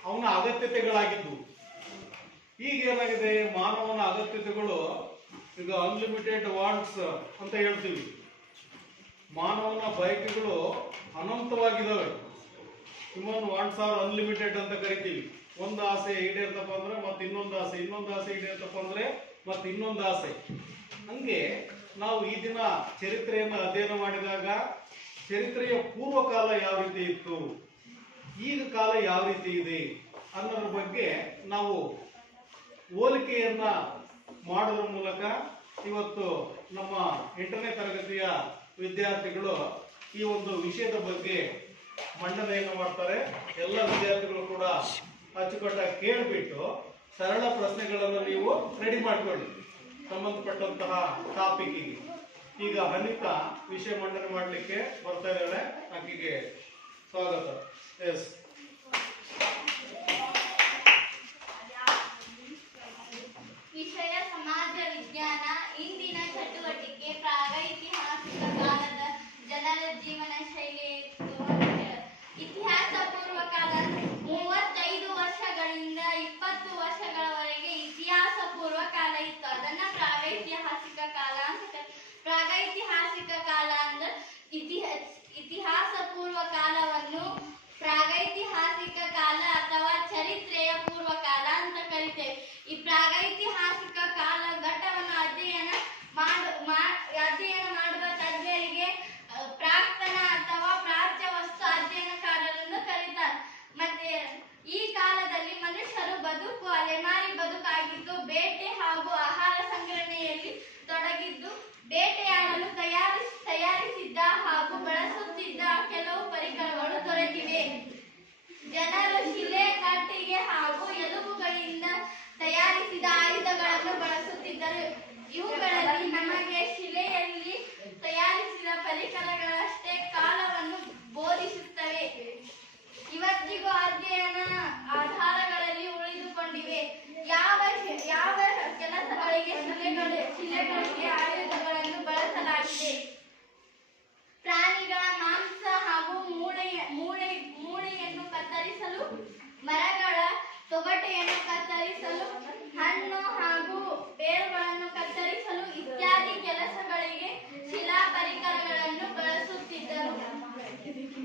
ಅವನ ಅಗತ್ಯತೆಗಳಾಗಿದ್ವು. ಈಗ ಏನಾಗಿದೆ, ಮಾನವನ ಅಗತ್ಯತೆಗಳು ಈಗ ಅನ್ಲಿಮಿಟೆಡ್ ವಾಂಟ್ಸ್ ಅಂತ ಹೇಳ್ತೀವಿ. ಮಾನವನ ಬಯಕೆಗಳು ಅನಂತವಾಗಿದ್ದಾವೆ. ಹ್ಯೂಮನ್ ವಾಂಟ್ಸ್ ಆರ್ ಅನ್ಲಿಮಿಟೆಡ್ ಅಂತ ಕರಿತೀವಿ. ಒಂದು ಆಸೆ ಈಡೇರ್ತಪ್ಪ ಅಂದ್ರೆ ಮತ್ತೆ ಇನ್ನೊಂದು ಆಸೆ, ಇನ್ನೊಂದು ಆಸೆ ಈಡೇರ್ತಪ್ಪ ಅಂದ್ರೆ ಮತ್ತೆ ಇನ್ನೊಂದು ಆಸೆ. ಹಂಗೆ ನಾವು ಈ ದಿನ ಚರಿತ್ರೆಯನ್ನು ಅಧ್ಯಯನ ಮಾಡಿದಾಗ ಚರಿತ್ರೆಯ ಪೂರ್ವಕಾಲ ಯಾವ ರೀತಿ ಇತ್ತು, ಈಗ ಕಾಲ ಯಾವ ರೀತಿ ಇದೆ ಅನ್ನೋದ್ರ ಬಗ್ಗೆ ನಾವು ಹೋಲಿಕೆಯನ್ನ ಮಾಡೋದ್ರ ಮೂಲಕ ಇವತ್ತು ನಮ್ಮ 8ನೇ ತರಗತಿಯ ವಿದ್ಯಾರ್ಥಿಗಳು ಈ ಒಂದು ವಿಷಯದ ಬಗ್ಗೆ ಮಂಡನೆಯನ್ನು ಮಾಡ್ತಾರೆ. ಎಲ್ಲ ವಿದ್ಯಾರ್ಥಿಗಳು ಕೂಡ ಅಚ್ಚುಕಟ್ಟಾಗಿ ಕೇಳಿಬಿಟ್ಟು ಸರಳ ಪ್ರಶ್ನೆಗಳನ್ನು ನೀವು ರೆಡಿ ಮಾಡ್ಕೊಳ್ಳಿ ಸಂಬಂಧಪಟ್ಟಂತಹ ಟಾಪಿಕ್ಗೆ. ಈಗ ಅನಿತಾ ವಿಷಯ ಮಂಡನೆ ಮಾಡಲಿಕ್ಕೆ ಬರ್ತಾ ಇದ್ದಾಳೆ. ಆಕೆಗೆ ಸ್ವಾಗತ. ಎಸ್, ವಿಷಯ ಸಮಾಜ ವಿಜ್ಞಾನ. ಇಂದಿನ ಚಟುವಟಿಕೆ ಪ್ರಾಗೈತಿಹಾಸಿಕ ಕಾಲದ ಜನರ ಜೀವನ ಶೈಲಿ ಇತ್ತು. ಇತಿಹಾಸ ಪೂರ್ವಕಾಲ 35 ವರ್ಷಗಳಿಂದ 20 ವರ್ಷಗಳವರೆಗೆ ಇತಿಹಾಸ ಪೂರ್ವಕಾಲ ಇತ್ತು. ಅದನ್ನ ಪ್ರಾಗೈತಿಹಾಸಿಕ ಕಾಲ ಅಂತ. ಪ್ರಾಗೈತಿಹಾಸಿಕ ಕಾಲ ಅಂದ್ರೆ ಇತಿಹಾಸ ಪೂರ್ವ ಕಾಲವನ್ನು ಪ್ರಾಗೈತಿಹಾಸಿಕ ಹಾಗೂ ಎಲುಬುಗಳಿಂದ ತಯಾರಿಸಿದ ಆಯುಧಗಳನ್ನು ಬಳಸುತ್ತಿದ್ದರು. ಇವುಗಳಲ್ಲಿ ನಮಗೆ ಶಿಲೆಯಲ್ಲಿ ತಯಾರಿಸಿದ ಪರಿಕರಗಳಷ್ಟೇ ಕಾಲವನ್ನು ಬೋಧಿಸುತ್ತವೆ. ಇವತ್ತಿಗೂ ಅಧ್ಯಯನ ಆಧಾರಗಳಲ್ಲಿ ಉಳಿದುಕೊಂಡಿವೆ. ಯಾವ ಕೆಲಸಗಳಿಗೆ ಶಿಲೆಗಳಿಗೆ ಆಯುಧಗಳನ್ನು ಬಳಸಲಾಗಿದೆ. ಪ್ರಾಣಿಗಳ ಮಾಂಸ ಹಾಗೂ ಮೂಳೆಯನ್ನು ಕತ್ತರಿಸಲು, ಮರಗಳ ತೊಗಟೆಯನ್ನು ಕತ್ತರಿಸಲು, ಹಣ್ಣು ಹಾಗೂ ಬೇರುಗಳನ್ನು ಕತ್ತರಿಸಲು ಇತ್ಯಾದಿ ಕೆಲಸಗಳಿಗೆ ಶಿಲಾ ಪರಿಕರಗಳನ್ನು ಬಳಸುತ್ತಿದ್ದರು.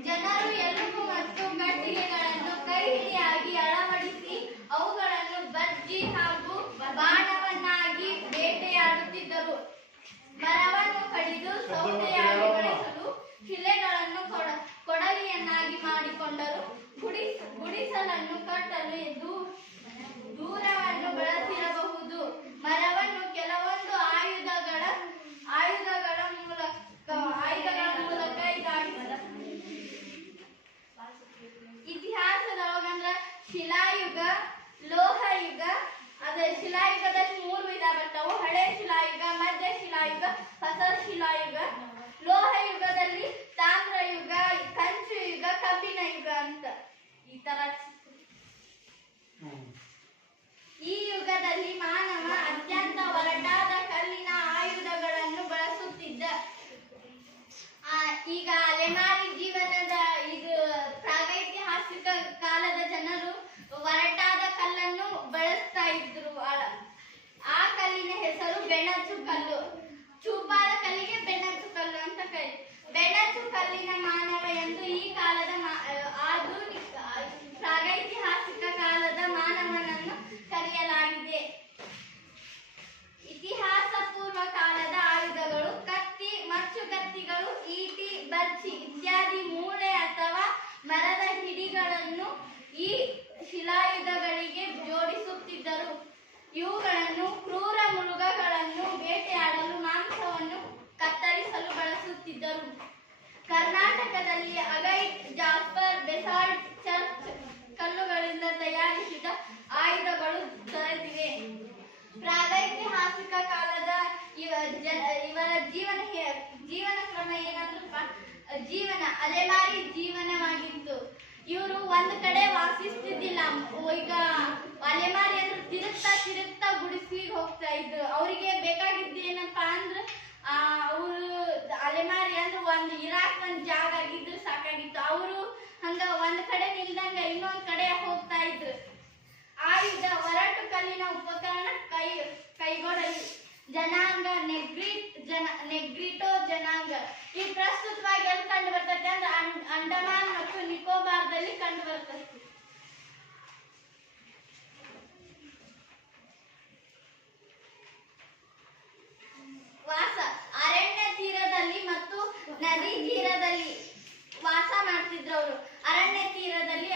ಜನರು ಎಲುಬು ಮತ್ತು ಕಟ್ಟಿಗೆಗಳನ್ನು ಕೈ ಹಿಡಿಯಾಗಿ ಅಳವಡಿಸಿ ಅವುಗಳನ್ನು ಬಜ್ಜಿ ಹಾಗೂ ಬಾಣವನ್ನಾಗಿ ಬೇಟೆಯಾಡುತ್ತಿದ್ದರು. ಮರವನ್ನು ಕಡಿದು ಸೌದೆಯಾಗಿ ಬಳಸಲು ಶಿಲೆಗಳನ್ನು ಕೊಡಲಿಯನ್ನಾಗಿ ಮಾಡಿಕೊಂಡರು. ಗುಡಿಸಲನ್ನು ಕಟ್ಟಲು ದೂರವನ್ನು ಬಳಸಿರಬಹುದು. ಮರವನ್ನು ಕೆಲವೊಂದು ಆಯುಧಗಳ ಮೂಲಕ ಇದಾಗಿದೆ. ಇತಿಹಾಸದೊಳಗಂದ್ರ ಶಿಲಾಯುಗ, ಲೋಹಯುಗ. ಅದೇ ಶಿಲಾಯುಗದಲ್ಲಿ 3 ವಿಧ ಬರ್ತಾವು: ಹಳೆ ಶಿಲಾಯುಗ, ಮಧ್ಯ ಶಿಲಾಯುಗ, ಹೊಸ ಶಿಲಾಯುಗ. ಲೋಹಯುಗದಲ್ಲಿ ತಾಮ್ರಯುಗ, ಕಂಚು ಯುಗ, ಕಬ್ಬಿಣ ಯುಗ ಅಂತ ಈ ತರ. ಈ ಯುಗದಲ್ಲಿ ಮಾನವ ಅತ್ಯಂತ ಒರಟಾದ ಕಲ್ಲಿನ ಆಯುಧಗಳನ್ನು ಬಳಸುತ್ತಿದ್ದ. ಈಗ ಅಲೆಮಾರಿ ಜೀವನದ ಇದು ಪ್ರಾಗೈತಿಹಾಸಿಕ ಕಾಲದ ಜನರು ಒರಟಾದ ಕಲ್ಲನ್ನು ಬಳಸ್ತಾ ಇದ್ರು. ಆ ಕಲ್ಲಿನ ಹೆಸರು ಬೆಣಚು ಕಲ್ಲು. ಚೂಪಾದ ಕಲ್ಲಿಗೆ ಬೆಣಚು ಕಲ್ಲು ಅಂತ ಕರೀತಾರೆ. ಬೆಣಚು ಕಲ್ಲಿನ ಮಾನವ ಎಂದು ಈ ಕಾಲದ ಆಧುನಿಕ ಪ್ರಾಗೈತಿಹಾಸಿಕ ಕಾಲದ ಮಾನವನನ್ನು ಕರೆಯಲಾಗಿದೆ. ಇತಿಹಾಸ ಪೂರ್ವ ಕಾಲದ ಆಯುಧಗಳು: ಕತ್ತಿ, ಮಚ್ಚುಕತ್ತಿಗಳು, ಈಟಿ, ಬರ್ಚಿ ಇತ್ಯಾದಿ ಮೂಳೆ ಅಥವಾ ಮರದ ಹಿಡಿಗಳನ್ನು ಈ ಶಿಲಾಯುಧಗಳಿಗೆ ಜೋಡಿಸುತ್ತಿದ್ದರು. ಇವುಗಳನ್ನು ಕ್ರೂರ ಮೃಗಗಳನ್ನು ಬೇಟೆಯಾಡಲು, ಮಾಂಸವನ್ನು ಕತ್ತರಿಸಲು ಬಳಸುತ್ತಿದ್ದರು. ಕರ್ನಾಟಕದಲ್ಲಿ ಅಗೈಟ್, ಜಾಸ್ಪರ್, ಬೆಸಾಲ್ಟ್, ಚರ್ಚ್ ಕಲ್ಲುಗಳಿಂದ ತಯಾರಿಸಿದ ಆಯುಧಗಳು ದೊರೆತಿವೆ. ಪ್ರಾಗೈತಿಹಾಸಿಕ ಕಾಲದ ಇವರ ಜೀವನ ಕ್ರಮ ಏನಂದ್ರಪ್ಪ, ಅಲೆಮಾರಿ ಜೀವನವಾಗಿತ್ತು. ಇವರು ಒಂದು ಕಡೆ ವಾಸಿಸ್ತಿದ್ದಿಲ್ಲ. ಈಗ ಅಲೆಮಾರಿ ಅಂದ್ರೆ ತಿರುಗ್ತಾ ಗುಡಿಸ್ಲಿಗೆ ಹೋಗ್ತಾ ಇದ್ರು. ಅವರಿಗೆ ಬೇಕಾಗಿದ್ದು ಏನಪ್ಪಾ ಅಂದ್ರೆ ಅವರು ಅಲೆಮಾರಿ ಅಂದ್ರೆ ಒಂದು ಜಾಗ ಆಗಿದ್ರು ಸಾಕಾಗಿತ್ತು. ಅವರು ಹಂಗ ಒಂದ್ ಕಡೆ ನಿಲ್ದಂಗ ಇನ್ನೊಂದ್ ಕಡೆ ಹೋಗ್ತಾ ಇದ್ರು. ಆಯುಧ: ಒರಟು ಕಲ್ಲಿನ ಉಪಕರಣ ಕೈಗೊಡಲಿ. ಜನಾಂಗ: ನೆಗ್ರಿಟೋ ಜನಾಂಗ. ಈ ಪ್ರಸ್ತುತವಾಗಿ ಎಲ್ಲಿ ಕಂಡು ಬರ್ತದೆ ಅಂದ್ರೆ ಅಂಡಮಾನ್ ಮತ್ತು ನಿಕೋಬಾರ್ದಲ್ಲಿ ಕಂಡು ಬರ್ತದೆ. ವಾಸ: ಅರಣ್ಯ ತೀರದಲ್ಲಿ ಮತ್ತು ನದಿ ತೀರದಲ್ಲಿ ವಾಸ ಮಾಡ್ತಿದ್ರು ಅವರು. ಅರಣ್ಯ ತೀರದಲ್ಲಿ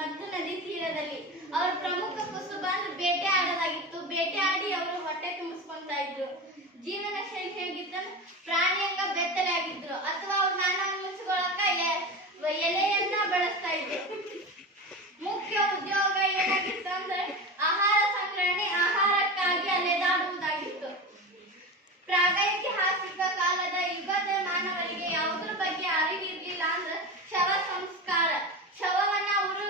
ಮತ್ತು ನದಿ ತೀರದಲ್ಲಿ. ಅವ್ರ ಪ್ರಮುಖ ಕುಸುಬ ಅಂದ್ರೆ ಬೇಟೆ ಆಡೋದಾಗಿತ್ತು. ಬೇಟೆ ಆಡಿ ಅವರು ಹೊಟ್ಟೆ ತುಂಬಿಸ್ಕೊಂತ ಇದ್ರು. ಜೀವನ ಶೈಲಿ ಹೇಗಿತ್ತಂದ್ರೆ ಪ್ರಾಣಿಯಂಗ ಬೆತ್ತಲೆ ಆಗಿದ್ರು ಅಥವಾ ಅವ್ರ ಮಾನವ ಮುಚ್ಚಿಕೊಳ್ಳಕ ಎಲೆಯನ್ನ ಬಳಸ್ತಾ ಇದ್ರು. ಮುಖ್ಯ ಉದ್ಯೋಗ ಏನಾಗಿತ್ತು ಅಂದ್ರೆ ಆಹಾರ ಸಂಗ್ರಹಣೆ, ಆಹಾರಕ್ಕಾಗಿ ಅಲೆದಾಡುವುದಾಗಿತ್ತು. ಪ್ರಾಗೈತಿಹಾಸಿಕ ಕಾಲದ ಯುಗದ ಮಾನವರಿಗೆ ಯಾವುದ್ರ ಬಗ್ಗೆ ಅರಿವಿರ್ಲಿಲ್ಲ ಅಂದ್ರೆ ಶವ ಸಂಸ್ಕಾರ. ಶವವನ್ನ ಅವರು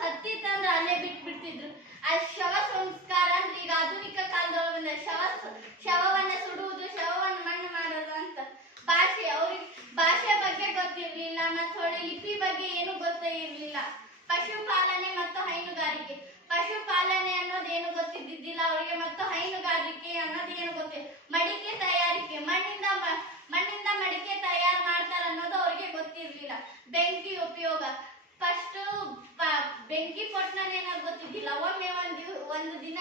ಸತ್ತಿತ್ತಂದ್ರೆ ಅಲ್ಲೇ ಬಿಟ್ಬಿಡ್ತಿದ್ರು. ಆ ಶವ ಸಂಸ್ಕಾರ ಅಂದ್ರೆ ಈಗ ಆಧುನಿಕ ಕಾಲದೊಳಗೆ ಶವವನ್ನ ಸುಡುವುದು, ಶವವನ್ನು ಮಣ್ಣು ಮಾಡೋದು ಅಂತ. ಭಾಷೆ: ಅವ್ರಿಗೆ ಭಾಷೆ ಬಗ್ಗೆ ಗೊತ್ತಿರ್ಲಿಲ್ಲ ಮತ್ತು ಲಿಪಿ ಬಗ್ಗೆ ಏನು ಗೊತ್ತೇ ಇರ್ಲಿಲ್ಲ. ಪಶುಪಾಲನೆ ಮತ್ತು ಹೈನುಗಾರಿಕೆ. ಪಶುಪಾಲನೆ ಅನ್ನೋದು ಏನು ಗೊತ್ತಿದ್ದಿದ್ದಿಲ್ಲ ಅವರಿಗೆ ಮತ್ತು ಹೈನುಗಾರಿಕೆ ಅನ್ನೋದು ಏನು ಗೊತ್ತಿಲ್ಲ. ಮಡಿಕೆ ತಯಾರಿಕೆ: ಮಣ್ಣಿಂದ ಮಡಿಕೆ ತಯಾರು ಮಾಡ್ತಾರ ಅನ್ನೋದು ಅವ್ರಿಗೆ ಗೊತ್ತಿರ್ಲಿಲ್ಲ. ಬೆಂಕಿ ಉಪಯೋಗ: ಬೆಂಕಿ ಪೊಟ್ನಲ್ಲಿ ಏನಾದ್ರು ಗೊತ್ತಿದ್ದಿಲ್ಲ. ಒಮ್ಮೆ ಒಂದು ದಿನ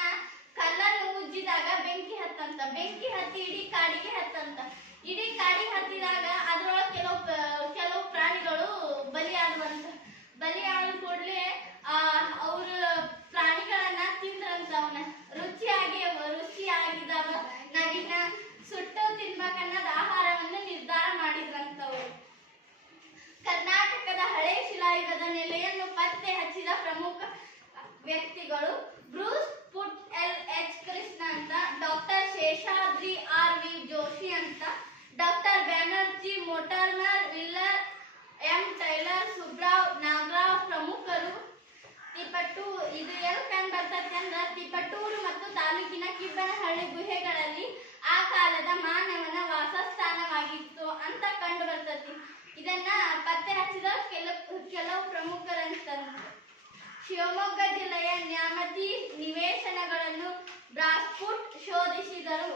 ಕಲ್ಲನ್ನು ಉಜ್ಜಿದಾಗ ಬೆಂಕಿ ಹತ್ತಂತ. ಬೆಂಕಿ ಹತ್ತಿ ಇಡೀ ಕಾಡಿಗೆ ಹತ್ತಂತ. ಇಡೀ ಕಾಡಿಗೆ ಹತ್ತಿದಾಗ ಅದ್ರೊಳಗೆ ಕೆಲವು ಪ್ರಾಣಿಗಳು ಬಲಿಯಾಗುವಂತ. ಬಲಿಯಾದ ಕೂಡಲೇ ಅವ್ರ ಪ್ರಾಣಿಗಳನ್ನ ತಿಂದ್ರಂತ. ಅವನ್ನ ರುಚಿಯಾಗಿದ್ದಾವ ನಾವಿನ್ನ ಸುಟ್ಟು ತಿನ್ಬೇಕನ್ನೋದು ಆಹಾರವನ್ನು ನಿರ್ಧಾರ ಮಾಡಿದ್ರಂತವ್ರು. ಕರ್ನಾಟಕದ ಹಳೆ ಶಿಲಾಯುಗದ ನೆಲೆಯನ್ನು ಪತ್ತೆ ಹಚ್ಚಿದ ಪ್ರಮುಖ ಶಿವಮೊಗ್ಗ ಜಿಲ್ಲೆಯ ನ್ಯಾಮತಿ ನಿವೇಶನಗಳನ್ನು ಬ್ರಾಸ್ಫುಟ್ ಶೋಧಿಸಿದರು.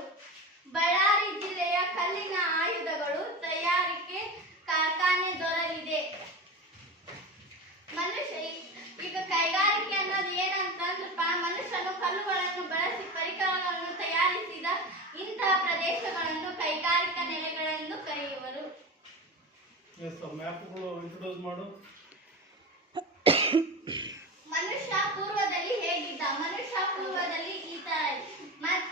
ಬಳ್ಳಾರಿ ಜಿಲ್ಲೆಯ ಕಲ್ಲಿನ ಆಯುಧಗಳು ತಯಾರಿಕೆ ಕಾರ್ಖಾನೆ ದೊರೆಯಿದೆ. ಮನುಷ್ಯ ಈಗ ಕೈಗಾರಿಕೆ ಅನ್ನೋದು ಏನಂತಂದ್ರಪ್ಪ, ಮನುಷ್ಯನು ಕಲ್ಲುಗಳನ್ನು ಬಳಸಿ ಪರಿಕರಗಳನ್ನು ತಯಾರಿಸಿದ ಇಂತಹ ಪ್ರದೇಶಗಳನ್ನು ಕೈಗಾರಿಕಾ ನೆಲೆಗಳೆಂದು ಕರೆಯುವರು. ಮ್ಯಾಪ್ಗಳು ಇಂಟ್ರೊಡ್ಯೂಸ್ ಮಾಡು. ಮನುಷ್ಯ ಪೂರ್ವದಲ್ಲಿ ಹೇಗಿದ್ದ? ಮನುಷ್ಯ ಪೂರ್ವದಲ್ಲಿ ಈ ತರ ಮತ್ತ